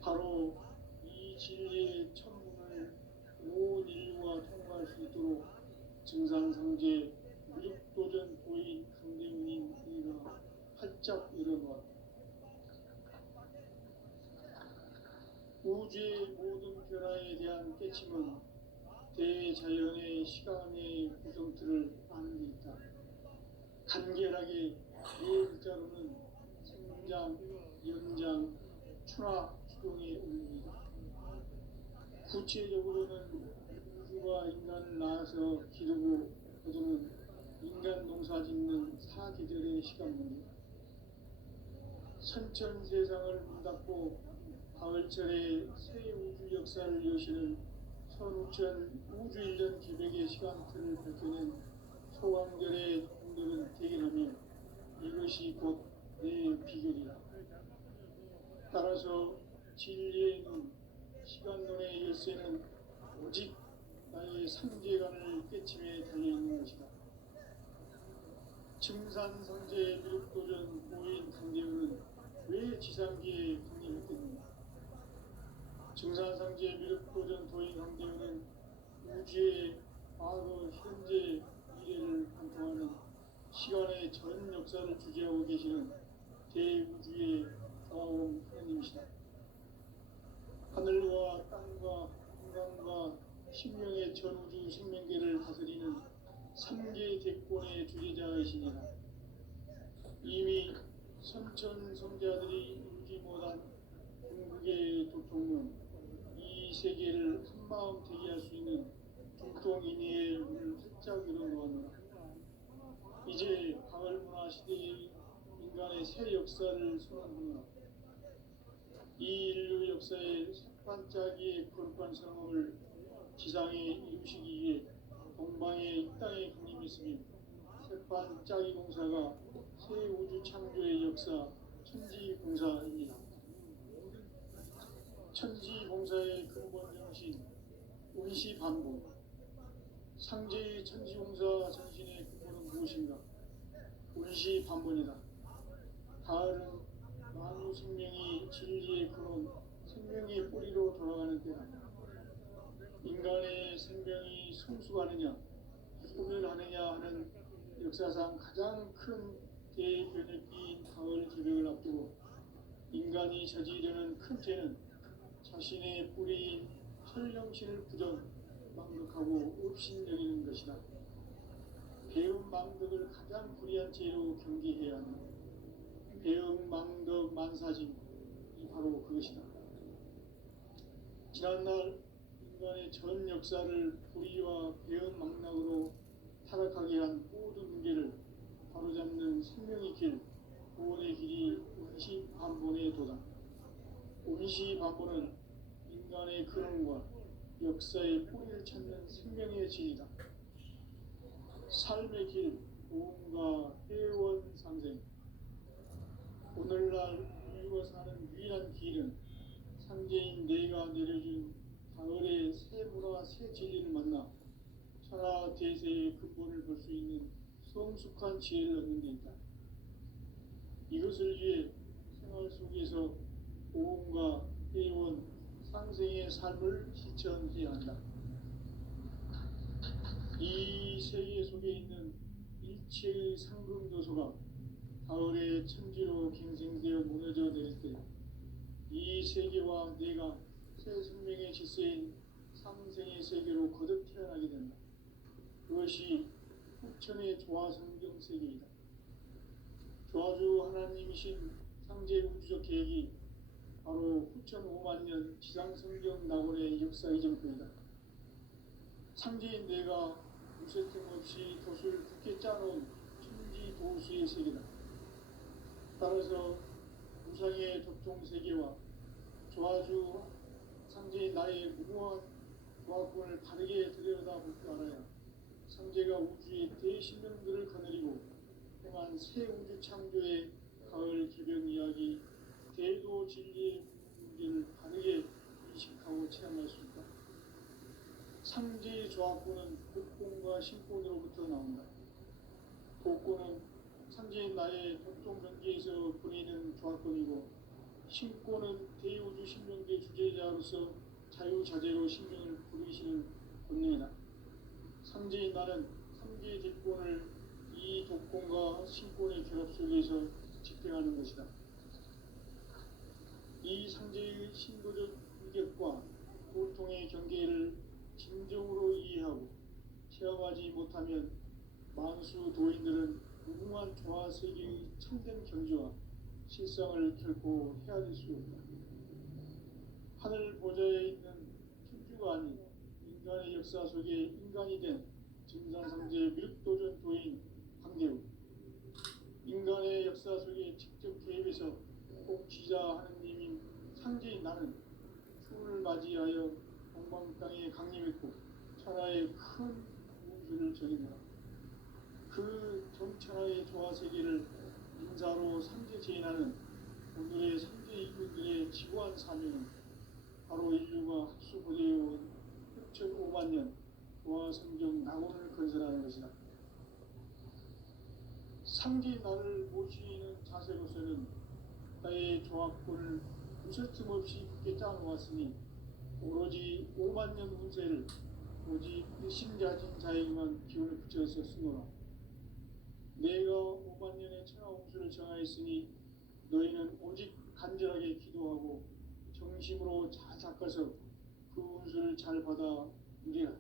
바로 이 진리의 첫 문을 온 인류가 통과할 수 있도록 증산상제 미륵도전 도인 강대문인 이가 활짝 열어놓았다. 우주의 모든 변화에 대한 깨침은 대자연의 시간의 구성틀을 아는 데 있다. 간결하게 네 글자로는 생장, 연장, 추나 추동의 의미이다. 구체적으로는 우주가 인간을 낳아서 기르고 거두는 인간 농사 짓는 사계절의 시간문이다. 선천 세상을 문 닫고 가을철에 새 우주 역사를 여시는 선우천 우주 1년 기백의 시간틀을 밝혀낸 소강절의 공덕은 대견하며 이것이 곧 내 비결이다. 따라서 진리의 눈, 시간론의 열쇠는 오직 나의 상제관을 깨침에 달려있는 것이다. 증산상제 미륵도전 도인 강대문은 왜 지상계에 강림했겠는가? 증산상제 미륵도전 도인 강대문은 우주의 과거, 현재, 미래를 관통하는 시간의 전 역사를 주재하고 계시는 대우주의 좌우음 하나님이시다. 하늘과 땅과 인간과 신명의 전우주 생명계를 다스리는 삼계 대권의 주제자이시니라. 이미 선천 성자들이 이루지 못한 궁극의 도통은 이 세계를 한마음 되게 할 수 있는 중통인의의 문을 활짝 열어놓았노라. 이제 가을 문화 시대의 인간의 새 역사를 선언하노라. 이 인류 역사의 색반짝이의 거룩한 성험을 지상에 이루시기 위해 동방의 이 땅에 강림했으며 색반짝이 공사가 새 우주 창조의 역사 천지공사입니다. 천지공사의 근본 정신 운시반복. 상제의 천지공사 정신의 근본은 무엇인가? 운시반복이다. 가을은 만유 생명이 진리의 근원, 생명의 뿌리로 돌아가는 때다. 인간의 생명이 성숙하느냐, 소멸하느냐 하는 역사상 가장 큰 대변혁기인 가을 기백을 앞두고 인간이 저지르는 큰 죄는 자신의 뿌리인 혈령신을 부정, 망덕하고 업신여기는 것이다. 배움 망덕을 가장 불의한 죄로 경계해야 한다. 배움 망덕 만사짐이 바로 그것이다. 지난날 인간의 전 역사를 불의와 배움 망락으로 타락하게 한 모든 문제를 바로잡는 생명의 길, 구원의 길이 온시반본에 도다. 온시반본은 인간의 근원과 역사의 뿌리를 찾는 생명의 진이다. 삶의 길, 보험과 회원 상생. 오늘날 인류가 사는 유일한 길은 상제인 내가 내려준 가을의 새 문화 새 진리를 만나 천하 대세의 근본을 볼 수 있는 성숙한 지혜를 얻는 데 있다. 이것을 위해 생활 속에서 보험과 회원 상생의 삶을 실천해야 한다. 이 세계 속에 있는 일체의 상금 요소가 가을의 천지로 갱생되어 무너져 내릴 때 이 세계와 내가 새 생명의 질서인 상생의 세계로 거듭 태어나게 된다. 그것이 후천의 조화성경 세계이다. 조화주 하나님이신 상제 우주적 계획이 바로 후천 5만 년 지상성경 낙원의 역사 이정표이다. 상제인 내가 무쇠 틈 없이 돛을 굳게 짜놓은 천지 도수의 세계다. 따라서 우상의 접종 세계와 조화주 상제인 나의 무모한 조화권을 바르게 들여다볼 줄 알아야 상제가 우주의 대신령들을 거느리고 행한 새 우주 창조의 가을 개변 이야기 대도 진리의 문제를 바르게 인식하고 체험할 수 있다. 상제의 조화권은 복권과 신권으로부터 나온다. 복권은 상제인 나의 독종 경계에서 보내는 조화권이고, 신권은 대우주 신명대 주제자로서 자유자재로 신명을 부르시는 본능이다. 상제인 나는 상제의 대권을 이 독권과 신권의 결합 속에서 집행하는 것이다. 이 상제의 신도적 위격과 고통의 경계를 진정으로 이해하고 체험하지 못하면 만수 도인들은 무궁한 조화 세계의 참된 경지와 실상을 결코 헤아릴 수 없다. 하늘 보좌에 있는 천주가 아닌 인간의 역사 속에 인간이 된 증산상제 밀도전 도인 황대우, 인간의 역사 속에 직접 개입해서 공지자 하느님인 상제인 나는 추운을 맞이하여 동방 땅에 강림했고 천하의 큰 우주를 전이노라. 그 정천하의 조화 세계를 인사로 상제 제인하는 오늘의 상제 이군들의 지구한 사명은 바로 인류가 학수고대해온 6,5만 년 조화 성경 낙원을 건설하는 것이다. 상제 나를 모시는 자세로서는 나의 조합권을 무쇠틈 없이 굳게 짜놓았으니 오로지 5만 년 운세를 오직 일심자진 자에게만 기운을 붙여서 쓰노라. 내가 5만 년의 천하 홍수를 정하였으니 너희는 오직 간절하게 기도하고 정심으로 잘 닦아서 그 운수를 잘 받아 누리라.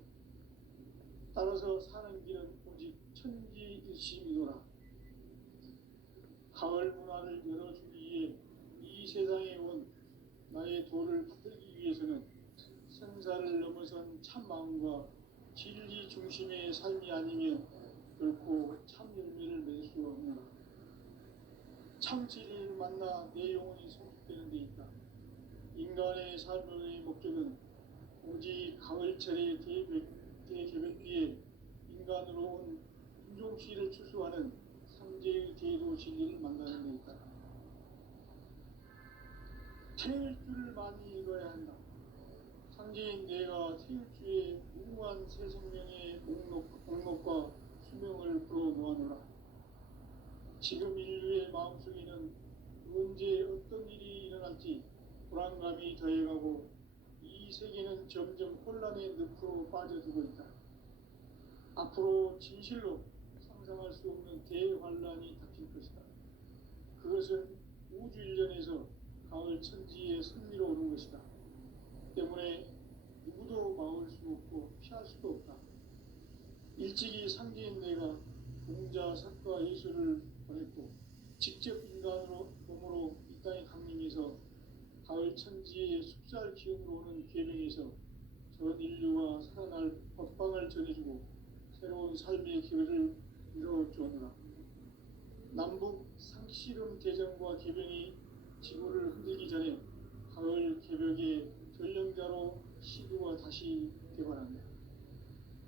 따라서 사는 길은 오직 천지일심이노라. 가을 문화를 열어주기 위해 이 세상에 온 나의 도를 받들기 위해서는 생사를 넘어선 참 마음과 진리 중심의 삶이 아니면 결코 참 열매를 맺을 수 없노라. 참 진리를 만나 내 영혼이 성숙되는 데 있다. 인간의 삶의 목적은 오직 가을철의 대개변기에 인간으로 온 인종시를 추수하는 상제의 대도 진리를 만나는 데 있다. 태일주를 많이 읽어야 한다. 상제인 내가 태일주의 무궁한 새 생명의 목록과 수명을 불어모아노라. 지금 인류의 마음속에는 언제 어떤 일이 일어날지 불안감이 더해가고 이 세계는 점점 혼란의 늪으로 빠져들고 있다. 앞으로 진실로 상상할 수 없는 대환란이 닥칠 것이다. 그것은 우주 일전에서 가을 천지에 승리로 오는 것이다. 때문에 누구도 막을 수 없고 피할 수도 없다. 일찍이 상제인 내가 공자, 석가, 예수를 보냈고 직접 인간으로 몸으로 이 땅에 강림해서 가을 천지의 숲살 기운으로 오는 계명에서 전 인류가 살아날 법방을 전해주고 새로운 삶의 기회를 이뤄주었노라. 남북 상씨름 대전과 개변이 지구를 흔들기 전에 가을 개벽의 전령자로 시도가 다시 되관합니다.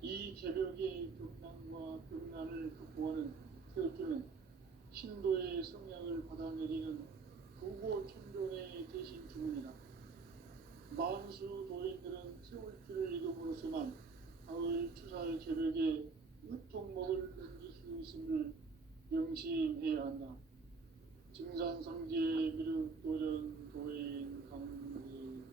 이 개벽의 벽난과 벽난을 극복하는 태극주는 신도의 성량을 받아내리는 부고천존의 대신 주문이다. 만수 도인들은 태울주를 이름으로서만 가을 추살 개벽에 으통목을 넘길 수 있음을 명심해야 한다. 증산상제 미륵 도전 도인 강제군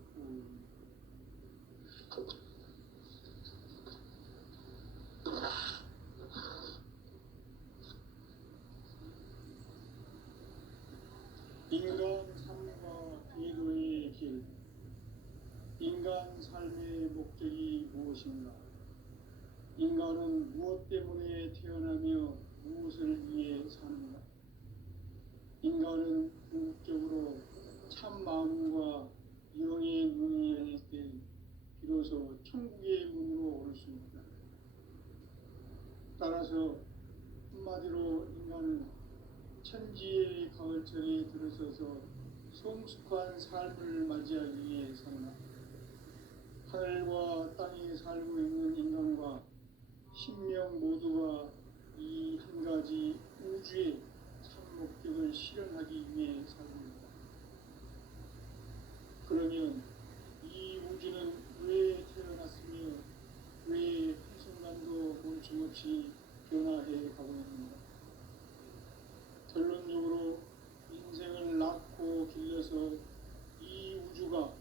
인간 삶과 기도의 길. 인간 삶의 목적이 무엇인가? 인간은 무엇 때문에 태어나며 무엇을 위해 사는가? 인간은 궁극적으로 참 마음과 영의 눈이 열릴 때 비로소 천국의 문으로 올 수 있다. 따라서 한마디로 인간은 천지의 가을철에 들어서서 성숙한 삶을 맞이하기 위해 산다. 하늘과 땅에 살고 있는 인간과 신명 모두가 이 한 가지 우주의 참 목적을 실현하기 위해 살입니다. 그러면 이 우주는 왜 태어났으며 왜 한순간도 멈춤없이 변화해 가고 있는가? 결론적으로 인생을 낳고 길러서 이 우주가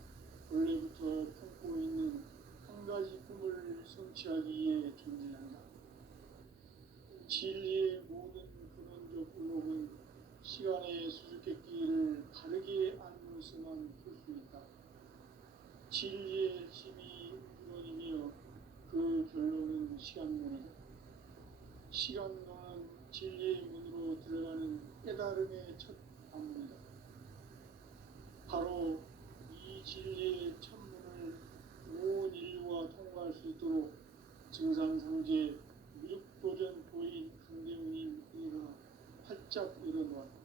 원래부터 품고 있는 한 가지 꿈을 성취하기 위해 존재한다. 진리의 모든 근원적 의혹은 시간의 수수께끼를 다르게 안으로서만 풀 수 있다. 진리의 핵심이 근원이며 그 결론은 시간론이다. 시간론은 진리의 문으로 들어가는 깨달음의 첫 방문이다. 바로 이 진리의 천문을 온 인류가 통과할 수 있도록 증산상제 미륵도전 도인 강대훈인 이가 활짝 일어놓았다.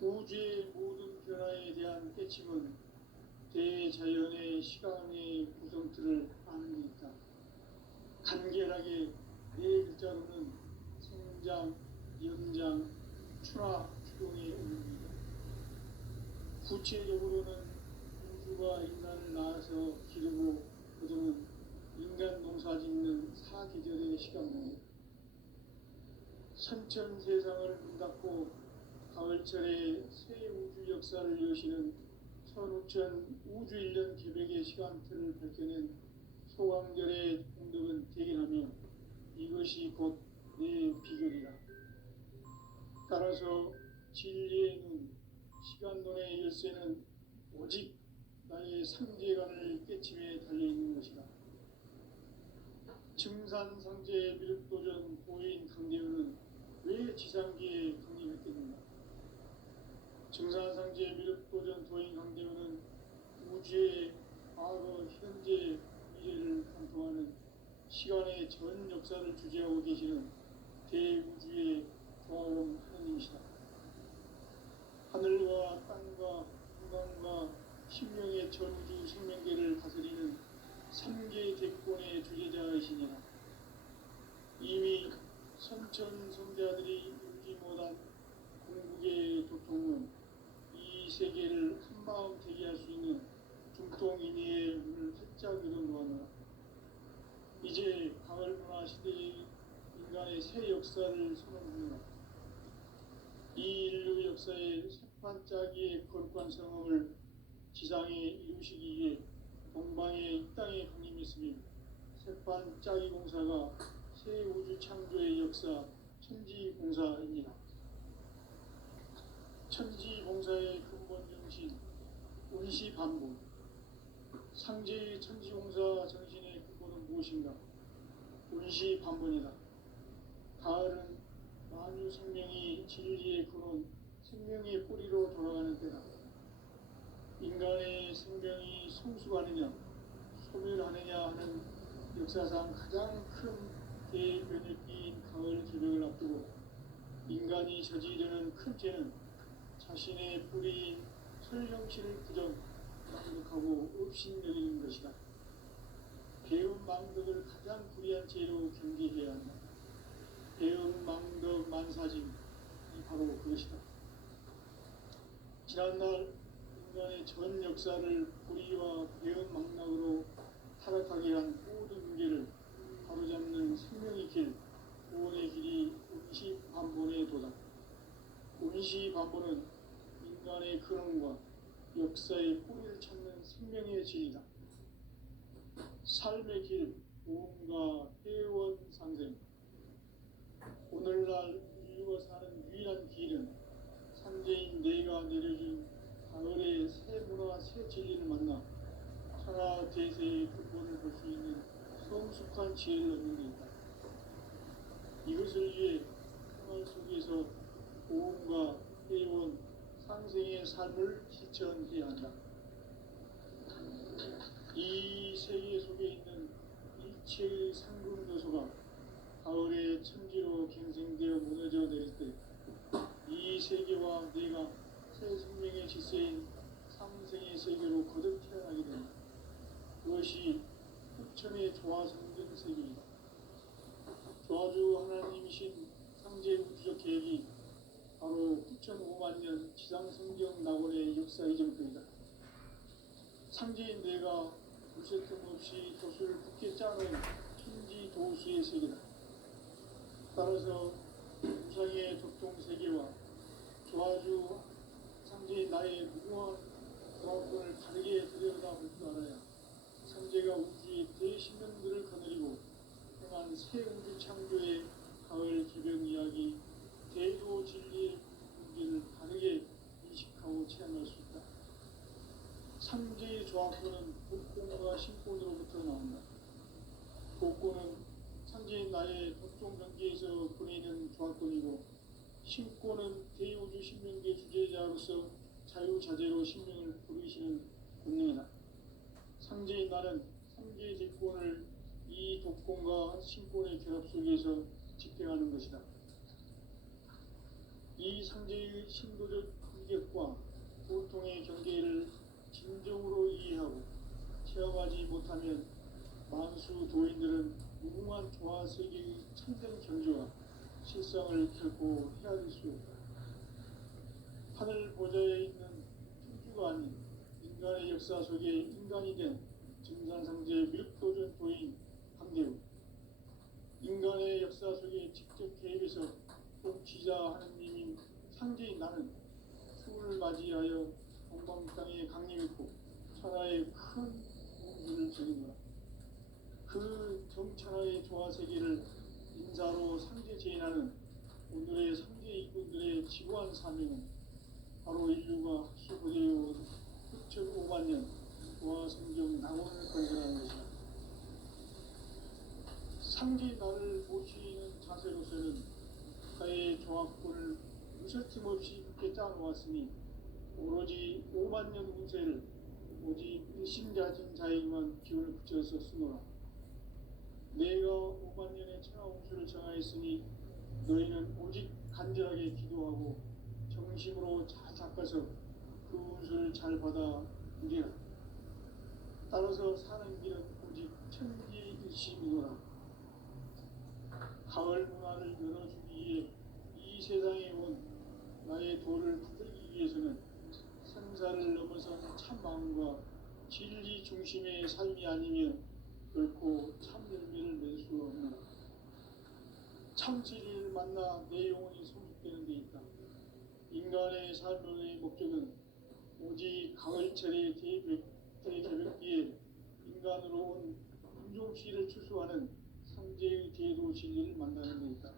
우주의 모든 변화에 대한 깨침은 대자연의 시간의 구성틀을 아는 데 있다. 간결하게 네 글자로는 생장, 연장, 추락, 추동의 의미입니다. 구체적으로는 우주가 인간을 낳아서 기르고 거두는 인간 농사 짓는 사계절의 시간입니다. 선천 세상을 문 닫고 가을철에 새 우주 역사를 여시는 선우천 우주 1년 개벽의 시간틀을 밝혀낸 소강절의 공덕은 대견하며 이것이 곧 내 비결이다. 따라서 진리의 눈, 시간론의 열쇠는 오직 나의 상제관을 깨침에 달려있는 것이다. 증산상제 미륵도전 도인 강대훈은 왜 지상기에 강림했겠는가? 증산상제 미륵도전 도인 강대훈은 우주의 과거, 현재, 미래를 관통하는 시간의 전 역사를 주재하고 계시는 대우주의 조화원 하느님이시다. 하늘과 땅과 인간과 신명의 전우주 생명계를 다스리는 3개 대권의 주제자이시니라. 이미 선천 성자들이 읽지 못한 궁극의 도통은 이 세계를 한마음 되게 할 수 있는 중통인의의 문을 활짝 열어놓았노라. 이제 가을 문화 시대의 인간의 새 역사를 선언하노라. 이 인류 역사의 새반짝이의 거룩한 성험을 지상에 이루시기 위해 동방의 이 땅에 강림했으며 새반짝이 공사가 새 우주 창조의 역사 천지봉사입니다. 천지봉사의 근본 정신 운시반복. 상제의 천지봉사 정신의 근본은 무엇인가? 운시반복이다. 가을은 만유 생명이 진리의 근원, 생명의 뿌리로 돌아가는 때다. 인간의 생명이 성숙하느냐, 소멸하느냐 하는 역사상 가장 큰 대변혁기인 가을 기병을 앞두고 인간이 저지르는 큰 죄는 자신의 뿌리인 설령씨를 부정 망덕하고 업신여기는 것이다. 배은망덕을 가장 불의한 죄로 경계해야 한다. 배은망덕 만사진이 바로 그것이다. 지난날 인간의 전 역사를 불의와 배은망덕으로 타락하게 한 모든 문제를 바로잡는 생명의 길, 구원의 길이 운시반본에 도다. 운시반본은 인간의 근원과 역사의 뿌리를 찾는 생명의 진리다. 삶의 길, 구원과 회원 상생. 오늘날 인류가 사는 유일한 길은 삼재인 내가 내려준 가을의 새 문화, 새 진리를 만나 천하 대세의 근본을 볼 수 있는 성숙한 지혜를 얻는 데 있다. 이것을 위해 생활 속에서 고음과 회원, 상생의 삶을 실천해야 한다. 이 세계 속에 있는 일체의 상금 요소가 가을의 천지로 갱생되어 무너져 내릴 때 이 세계와 내가 새 생명의 질서인 상생의 세계로 거듭 태어나게 된다. 그것이 흑천의 조화성전 세계이다. 조화주 하나님이신 상제 우주적 계획이 바로 9,500년 지상성경 낙원의 역사 이전편이다. 상제인 내가 둘셋 틈 없이 도수를 굳게 짜놓은 천지 도수의 세계다. 따라서 우상의 도통 세계와 조화주 상제인 나의 무궁한 조화권을 다르게 들여다볼 줄 알아야 상제가 우주의 대신령들을 거느리고 행한 새 우주 창조의 가을 기병 이야기, 대도 진리의 문제를 다르게 인식하고 체험할 수 있다. 상제의 조화권은 복권과 신권으로부터 나온다. 복권은 상제인 나의 도통 경계에서 보내는 조화권이고, 신권은 대우주 신명계 주제자로서 자유자재로 신명을 부르시는 권능이다. 상제인 나는 상제의 직권을 이 독권과 신권의 결합 속에서 집행하는 것이다. 이 상제의 신도적 인격과 고통의 경계를 진정으로 이해하고 체험하지 못하면 만수 도인들은 무궁한 조화 세계의 참된 경지와 실상을 결코 헤아릴 수 없다. 하늘 보좌에 있는 천주가 아닌 인간의 역사 속에 인간이 된 증산상제 밀도전 도인 황대우, 인간의 역사 속에 직접 개입해서 통치자 하느님인 상제인 나는 추운을 맞이하여 동방 땅에 강림했고 천하의 큰 공주를 적인다. 그 정천하의 조화 세계를 인사로 상제 제인하는 오늘의 상제 이군들의 지구한 사명은 바로 인류가 학수고대해온 9,500년 조화 성경 낙원을 건설하는 것이다. 상제 나를 모시는 자세로서는 가의 조합권을 무설틈 없이 굳게 짜놓았으니 오로지 5만년 운세를 오직 일심가진 자에게만 기운을 붙여서 쓰노라. 내가 5만년의 천하 운수를 정하였으니 너희는 오직 간절하게 기도하고 정심으로 잘 닦아서 그 운수를 잘 받아 누리라. 따라서 사는 길은 오직 천지일심이노라. 가을 문화를 열어주기 위해 이 세상에 온 나의 도를 붙들기 위해서는 생사를 넘어선 참 마음과 진리 중심의 삶이 아니면 결코 참 열매를 낼 수 없노라. 참 진리를 만나 내 영혼이 성숙되는 데 있다. 인간의 삶의 목적은 오직 가을철의 대개벽기에 인간으로 온 인종시를 추수하는 상제의 대도 진리를 만나는 데 있다.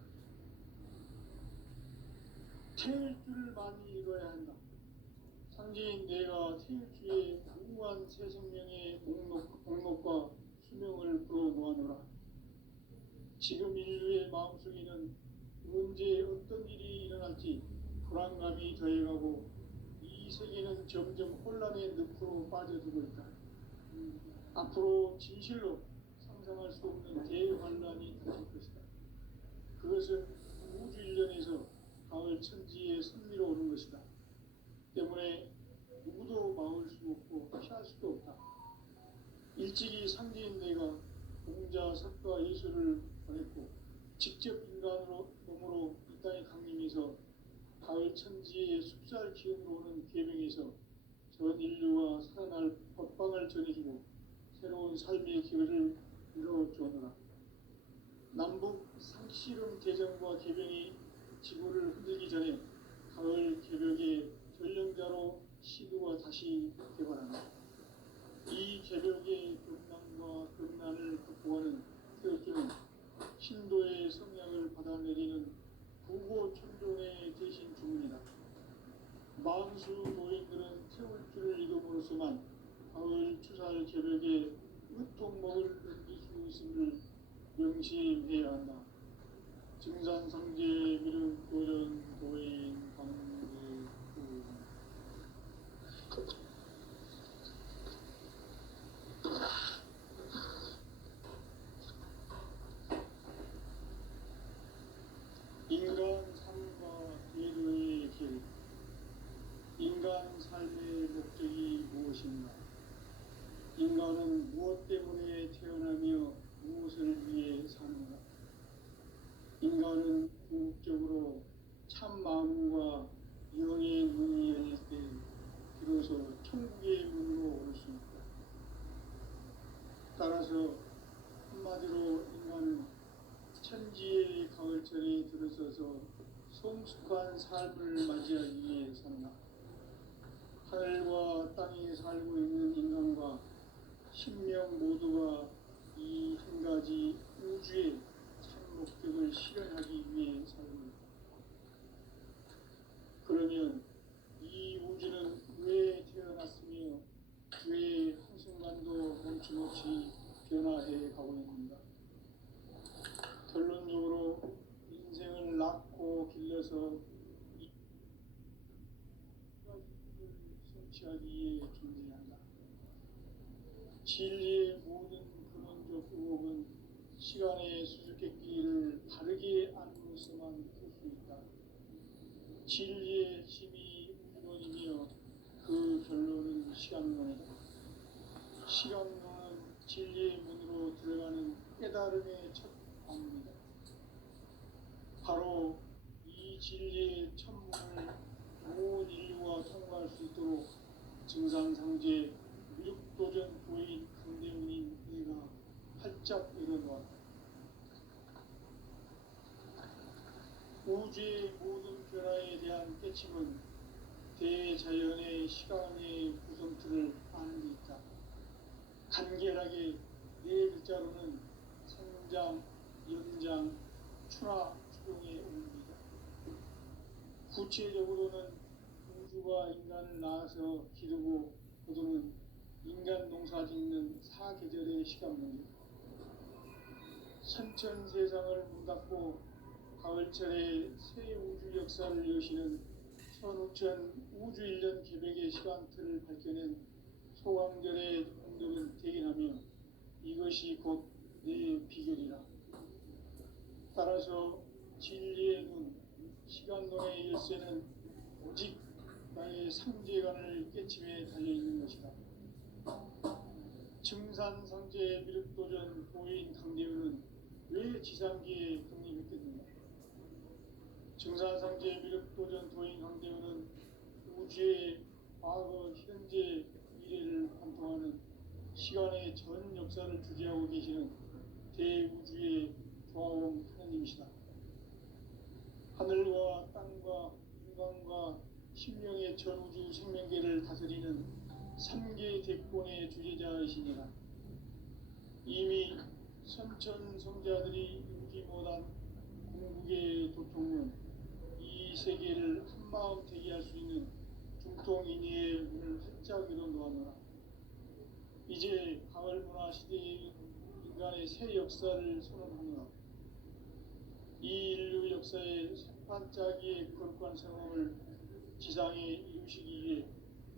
태일주를 많이 읽어야 한다. 상제인 내가 태일주의 무궁한 새 생명의 목록과 수명을 불어놓아노라. 지금 인류의 마음속에는 언제 어떤 일이 일어날지 불안감이 더해가고 이 세계는 점점 혼란의 늪으로 빠져들고 있다. 앞으로 진실로 상상할 수 없는 대환란이 닥칠 것이다. 그것은 우주 일련에서 가을 천지의 선미로 오는 것이다. 때문에 누구도 막을 수 없고 피할 수도 없다. 일찍이 상제인 내가 공자, 석가, 예수를 보냈고 직접 인간으로 몸으로 이 땅에 강림해서 가을 천지의 숲살 기운으로 오는 계명에서 전 인류가 살아날 법방을 전해주고 새로운 삶의 기회를 이뤄주었노라. 남북 상씨름 대전과 계병이 지구를 흔들기 전에 가을 개벽의 전령자로 시드가 다시 개발한다. 이 개벽의 급난과 급난을 극복하는 태극기는 신도의 성량을 받아내리는 부고 천존의 대신 주문이다. 만수 노인들은 태울 줄을 이름으로서만 가을 추살 개벽에 으통먹을 넘길 수 있음을 명심해야 한다. 증산상제 미륵 도전 도인 강대구 인간 삶과 계류의 길. 인간 삶의 목적이 무엇인가? 인간은 무엇 때문에 태어나며 무엇을 위해 사는가? 인간은 궁극적으로 참 마음과 영의 문이 열릴 때 비로소 천국의 문으로 올 수 있다. 따라서 한마디로 인간은 천지의 가을철에 들어서서 성숙한 삶을 맞이하기 위해 산다. 하늘과 땅에 살고 있는 인간과 신명 모두가 이 한 가지 우주의 참 목적을 실현하기 위해 살고 있다. 그러면 이 우주는 왜 태어났으며 왜 한순간도 멈춤없이 변화해 가고 있는가? 결론적으로 인생을 낳고 길러서 이 성취하기 위해 존재한다. 진리의 모든 근원적 의혹은 시간의 수수께끼를 바르게 안으로서만 풀 수 있다. 진리의 핵심이 우주론이며 그 결론은 시간론이다. 시간론은 진리의 문으로 들어가는 깨달음의 첫 방문이다. 바로 이 진리의 천문을 온 인류가 통과할 수 있도록 증산상제 미륵도전 도인 강대문인 내가 활짝 열어놓았다. 우주의 모든 변화에 대한 깨침은 대자연의 시간의 구성틀을 아는 데 있다. 간결하게 네 글자로는 생장, 연장, 추나 추동의 의미이다. 구체적으로는 우주가 인간을 낳아서 기르고 거두는 인간 농사 짓는 사계절의 시간 문제. 선천 세상을 문 닫고 가을철에 새 우주 역사를 여시는 천우천 우주 일년 개백의 시간틀을 밝혀낸 소강절의 공덕은 대견하며 이것이 곧 내 비결이라. 따라서 진리의 눈, 시간론의 열쇠는 오직 나의 상제관을 깨침에 달려있는 것이다. 증산상제 미륵도전 도인 강대우는 왜 지상기에 독립했겠는가? 증산상제 미륵도전 도인 강대우는 우주의 과거, 현재, 미래를 관통하는 시간의 전 역사를 주재하고 계시는 대우주의 조화원 하나님이시다. 하늘과 땅과 인간과 신명의 전우주 생명계를 다스리는 3계 대권의 주제자이시니라. 이미 선천 성자들이 인지 못한 궁극의 도통은 이 세계를 한마음 되게 할 수 있는 중통인의의 문을 활짝 열어놓았노라. 이제 가을 문화 시대의 인간의 새 역사를 선언하노라. 이 인류 역사의 새반짝이의 거룩한 성험을 지상에 이루시기 위해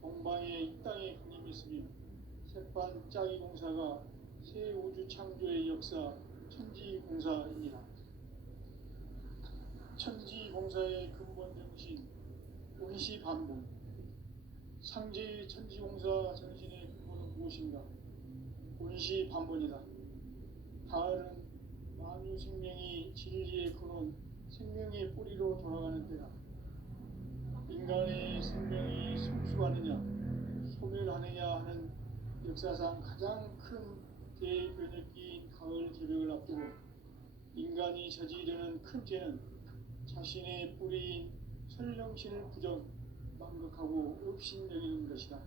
동방의 이 땅에 군림했으며 새반짝이 공사가 새 우주 창조의 역사 천지공사이니라. 천지공사의 근본 정신 온시반본. 상제의 천지공사 정신의 근본은 무엇인가? 온시반본이다. 가을은 만유 생명이 진리의 근원, 생명의 뿌리로 돌아가는 때다. 인간의 생명이 성숙하느냐, 소멸하느냐 하는 역사상 가장 큰 대변혁기인 가을 개벽을 앞두고 인간이 저지르는 큰 죄는 자신의 뿌리인 설령신을 부정, 망극하고 업신여기는 것이다.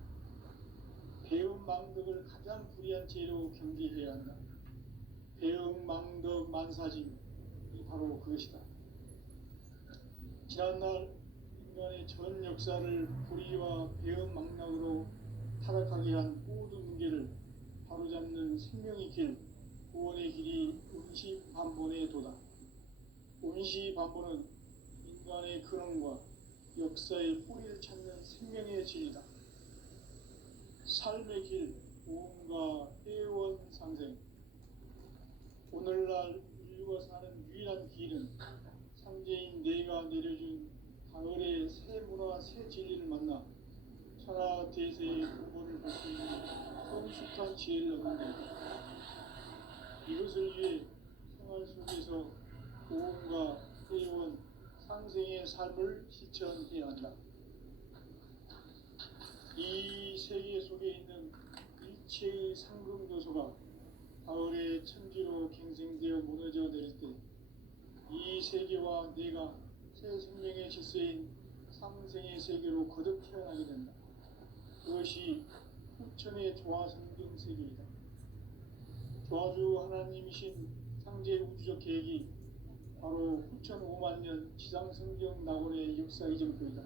배움 망덕을 가장 불의한 죄로 경계해야 한다. 배움 망덕 만사짐이 바로 그것이다. 지난날 인간의 전 역사를 불의와 배움 망락으로 타락하게 한 모든 문제를 바로잡는 생명의 길, 구원의 길이 온시반본의 도다. 온시반본은 인간의 근원과 역사의 뿌리를 찾는 생명의 진리다. 삶의 길, 보험과 회원 상생. 오늘날 인류가 사는 유일한 길은 상제인 내가 내려준 가을의 새 문화, 새 진리를 만나 천하 대세의 근본을 볼 수 있는 성숙한 지혜를 얻는 것이다. 이것을 위해 생활 속에서 보험과 회원, 상생의 삶을 실천해야 한다. 이 세계 속에 있는 일체의 상금도소가 가을의 천지로 갱생되어 무너져 내릴 때 이 세계와 내가 새 생명의 질서인 상생의 세계로 거듭 태어나게 된다. 그것이 후천의 조화성경 세계이다. 조화주 하나님이신 상제 우주적 계획이 바로 후천 5만 년 지상성경 낙원의 역사 이전표이다.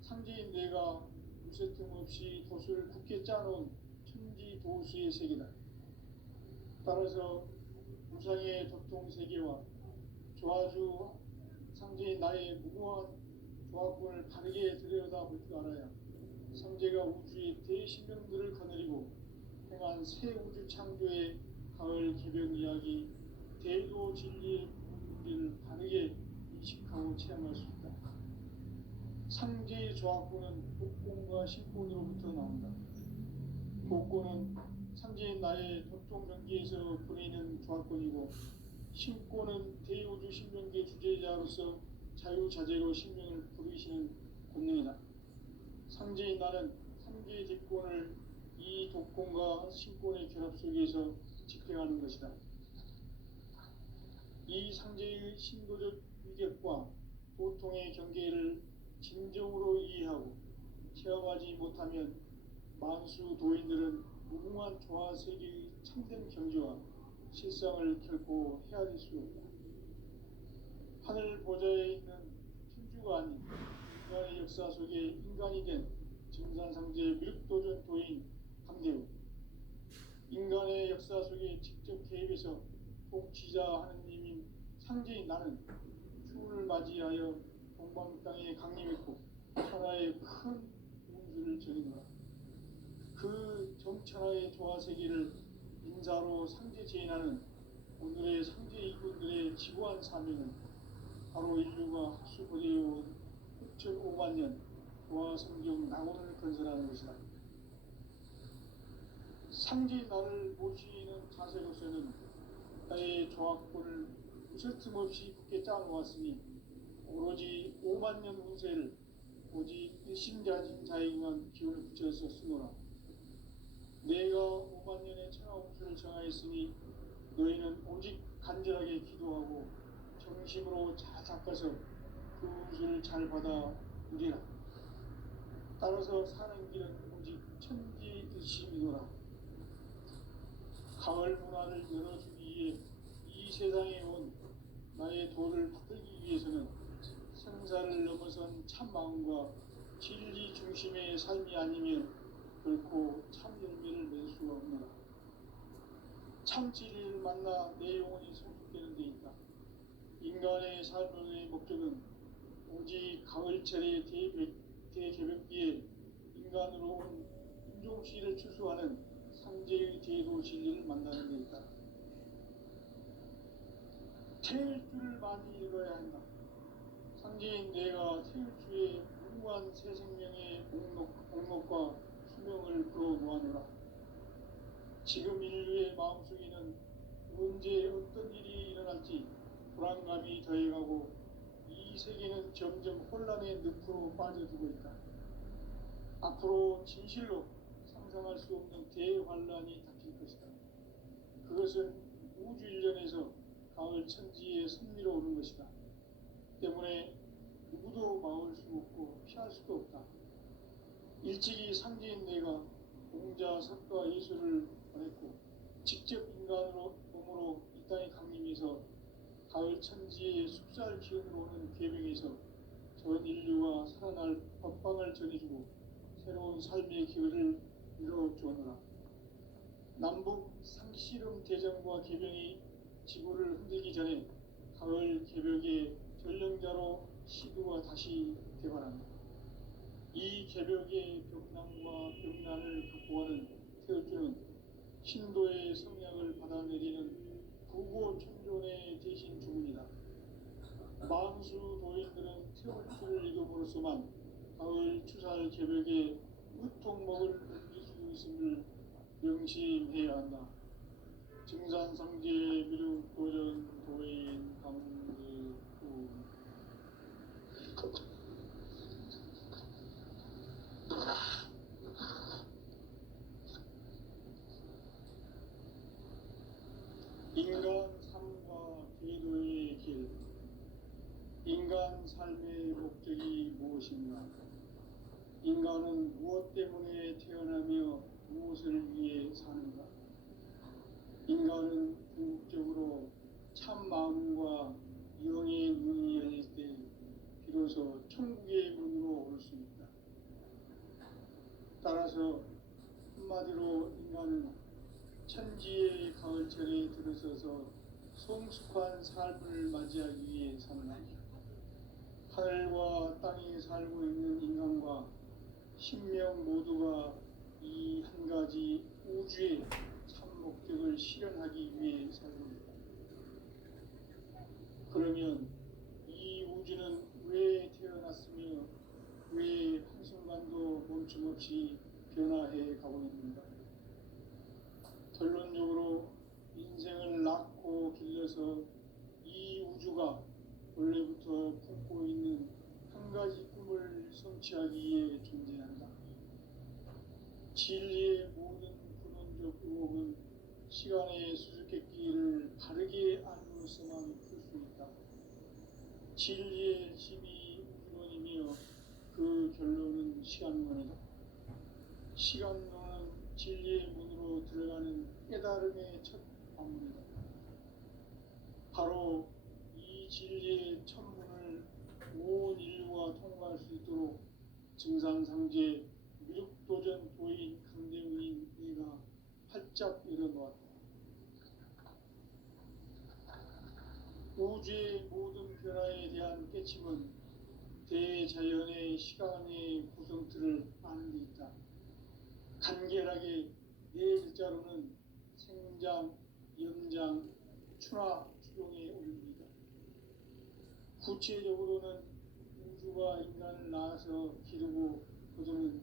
상제인 내가 무쇠 틈 없이 도수를 굳게 짜놓은 천지 도수의 세계다. 따라서 무상의 도통 세계와 조화주 상제인 나의 무궁한 조화권을 바르게 들여다볼 줄 알아야 상제가 우주의 대신명들을 거느리고 행한 새 우주 창조의 가을 개벽 이야기, 대도 진리의 문제를 바르게 인식하고 체험할 수 있다. 상제의 조화권은 복권과 신권으로부터 나온다. 복권은 상제인 나의 도통 경계에서 보내는 조화권이고, 신권은 대우주 신명계 주제자로서 자유자재로 신명을 부르시는 권능이다. 상제인 나는 상제의 뒷권을 이 독권과 신권의 결합 속에서 집행하는 것이다. 이 상제의 신도적 위격과 도통의 경계를 진정으로 이해하고 체험하지 못하면 만수 도인들은 무궁한 조화 세계의 참된 경지와 실상을 결코 헤아릴 수 없다. 하늘 보좌에 있는 천주가 아닌 인간의 역사 속에 인간이 된 증산상제 미륵도전 도인 강대우, 인간의 역사 속에 직접 개입해서 통치자 하느님인 상제인 나는 추운을 맞이하여 동방 땅에 강림했고 천하의 큰 운수를 전이노라. 그 정천하의 조화 세계를 인사로 상제 제인하는 오늘의 상제 이군들의 지고한 사명은 바로 인류가 학수고대해온 6,5만 년 조화 성경 낙원을 건설하는 것이다. 상제인 나를 모시는 자세로서는 나의 조화권을 무슨 틈 없이 굳게 짜놓았으니 오로지 5만 년 운세를 오직 일심가진 자에게만 기운을 붙여서 쓰노라. 내가 5만 년의 천하 운수를 정하였으니 너희는 오직 간절하게 기도하고 정심으로 잘 닦아서 그 운수를 잘 받아 누리라. 따라서 사는 길은 오직 천지 일심이노라. 가을 문화를 열어주기 위해 이 세상에 온 나의 도를 받들기 위해서는 생사를 넘어선 참 마음과 진리 중심의 삶이 아니면 결코 참 열매를 맺을 수가 없노라. 참 진리를 만나 내 영혼이 성숙되는 데 있다. 인간의 삶의 목적은 오직 가을철의 대개벽기에 인간으로 온 인종씨를 추수하는 상제의 대도 진리를 만나는 데 있다. 태일주를 많이 읽어야 한다. 상제인 내가 태일주의 무궁한 새 생명의 목록과 수명을 끌어모아노라. 지금 인류의 마음속에는 언제 어떤 일이 일어날지 불안감이 더해가고 이 세계는 점점 혼란의 늪으로 빠져들고 있다. 앞으로 진실로 상상할 수 없는 대환란이 닥칠 것이다. 그것은 우주 일련에서 가을 천지의 섭리로 오는 것이다. 때문에 누구도 막을 수 없고 피할 수도 없다. 일찍이 상제인 내가 공자, 석가, 예수를 보냈고 직접 인간으로 몸으로 이 땅에 강림해서 가을 천지의 숲살 기운으로 오는 계명에서 전 인류와 살아날 법방을 전해주고 새로운 삶의 기회를 이뤄주었노라. 남북 상씨름 대전과 계병이 지구를 흔들기 전에 가을 개벽의 전령자로 시도가 다시 되관한다. 이 개벽의 벽난과 벽난을 극복하는 태어주는 신도의 성약을 받아내리는 부고천존의 대신 주문이다. 만수 도인들은 태어주를 읽음으로써만 가을 추살 개벽의 으통먹을 옮길 수 있음을 명심해야 한다. 증산상제 미륵 도전 도인 강득구 인간 삶과 기도의 길. 인간 삶의 목적이 무엇인가? 인간은 무엇 때문에 태어나며 무엇을 위해 사는가? 인간은 궁극적으로 참 마음과 영의 눈이 열릴 때 비로소 천국의 문으로 올 수 있다. 따라서 한마디로 인간은 천지의 가을철에 들어서서 성숙한 삶을 맞이하기 위해 산다. 하늘과 땅에 살고 있는 인간과 신명 모두가 이 한 가지 우주의 참 목적을 실현하기 위해 살고 있다. 그러면 이 우주는 왜 태어났으며 왜 한순간도 멈춤없이 변화해 가고 있는가? 결론적으로 인생을 낳고 길러서 이 우주가 원래부터 품고 있는 한 가지 꿈을 성취하기 위해 존재한다. 진리의 모든 근원적 의혹은 시간의 수수께끼를 바르게 알므로서만 풀 수 있다. 진리의 힘이 근원이며 그 결론은 시간론이다. 시간론은 진리의 문으로 들어가는 깨달음의 첫 관문이다. 바로 이 진리의 천문을 온 인류가 통과할 수 있도록 증산상제 미륵도전 도인 강대문인 내가 활짝 열어놓았다. 우주의 모든 변화에 대한 깨침은 대자연의 시간의 구성틀을 아는 데 있다. 간결하게 네 글자로는 생장, 연장, 추나 추동의 원리이다. 구체적으로는 우주가 인간을 낳아서 기르고 거두는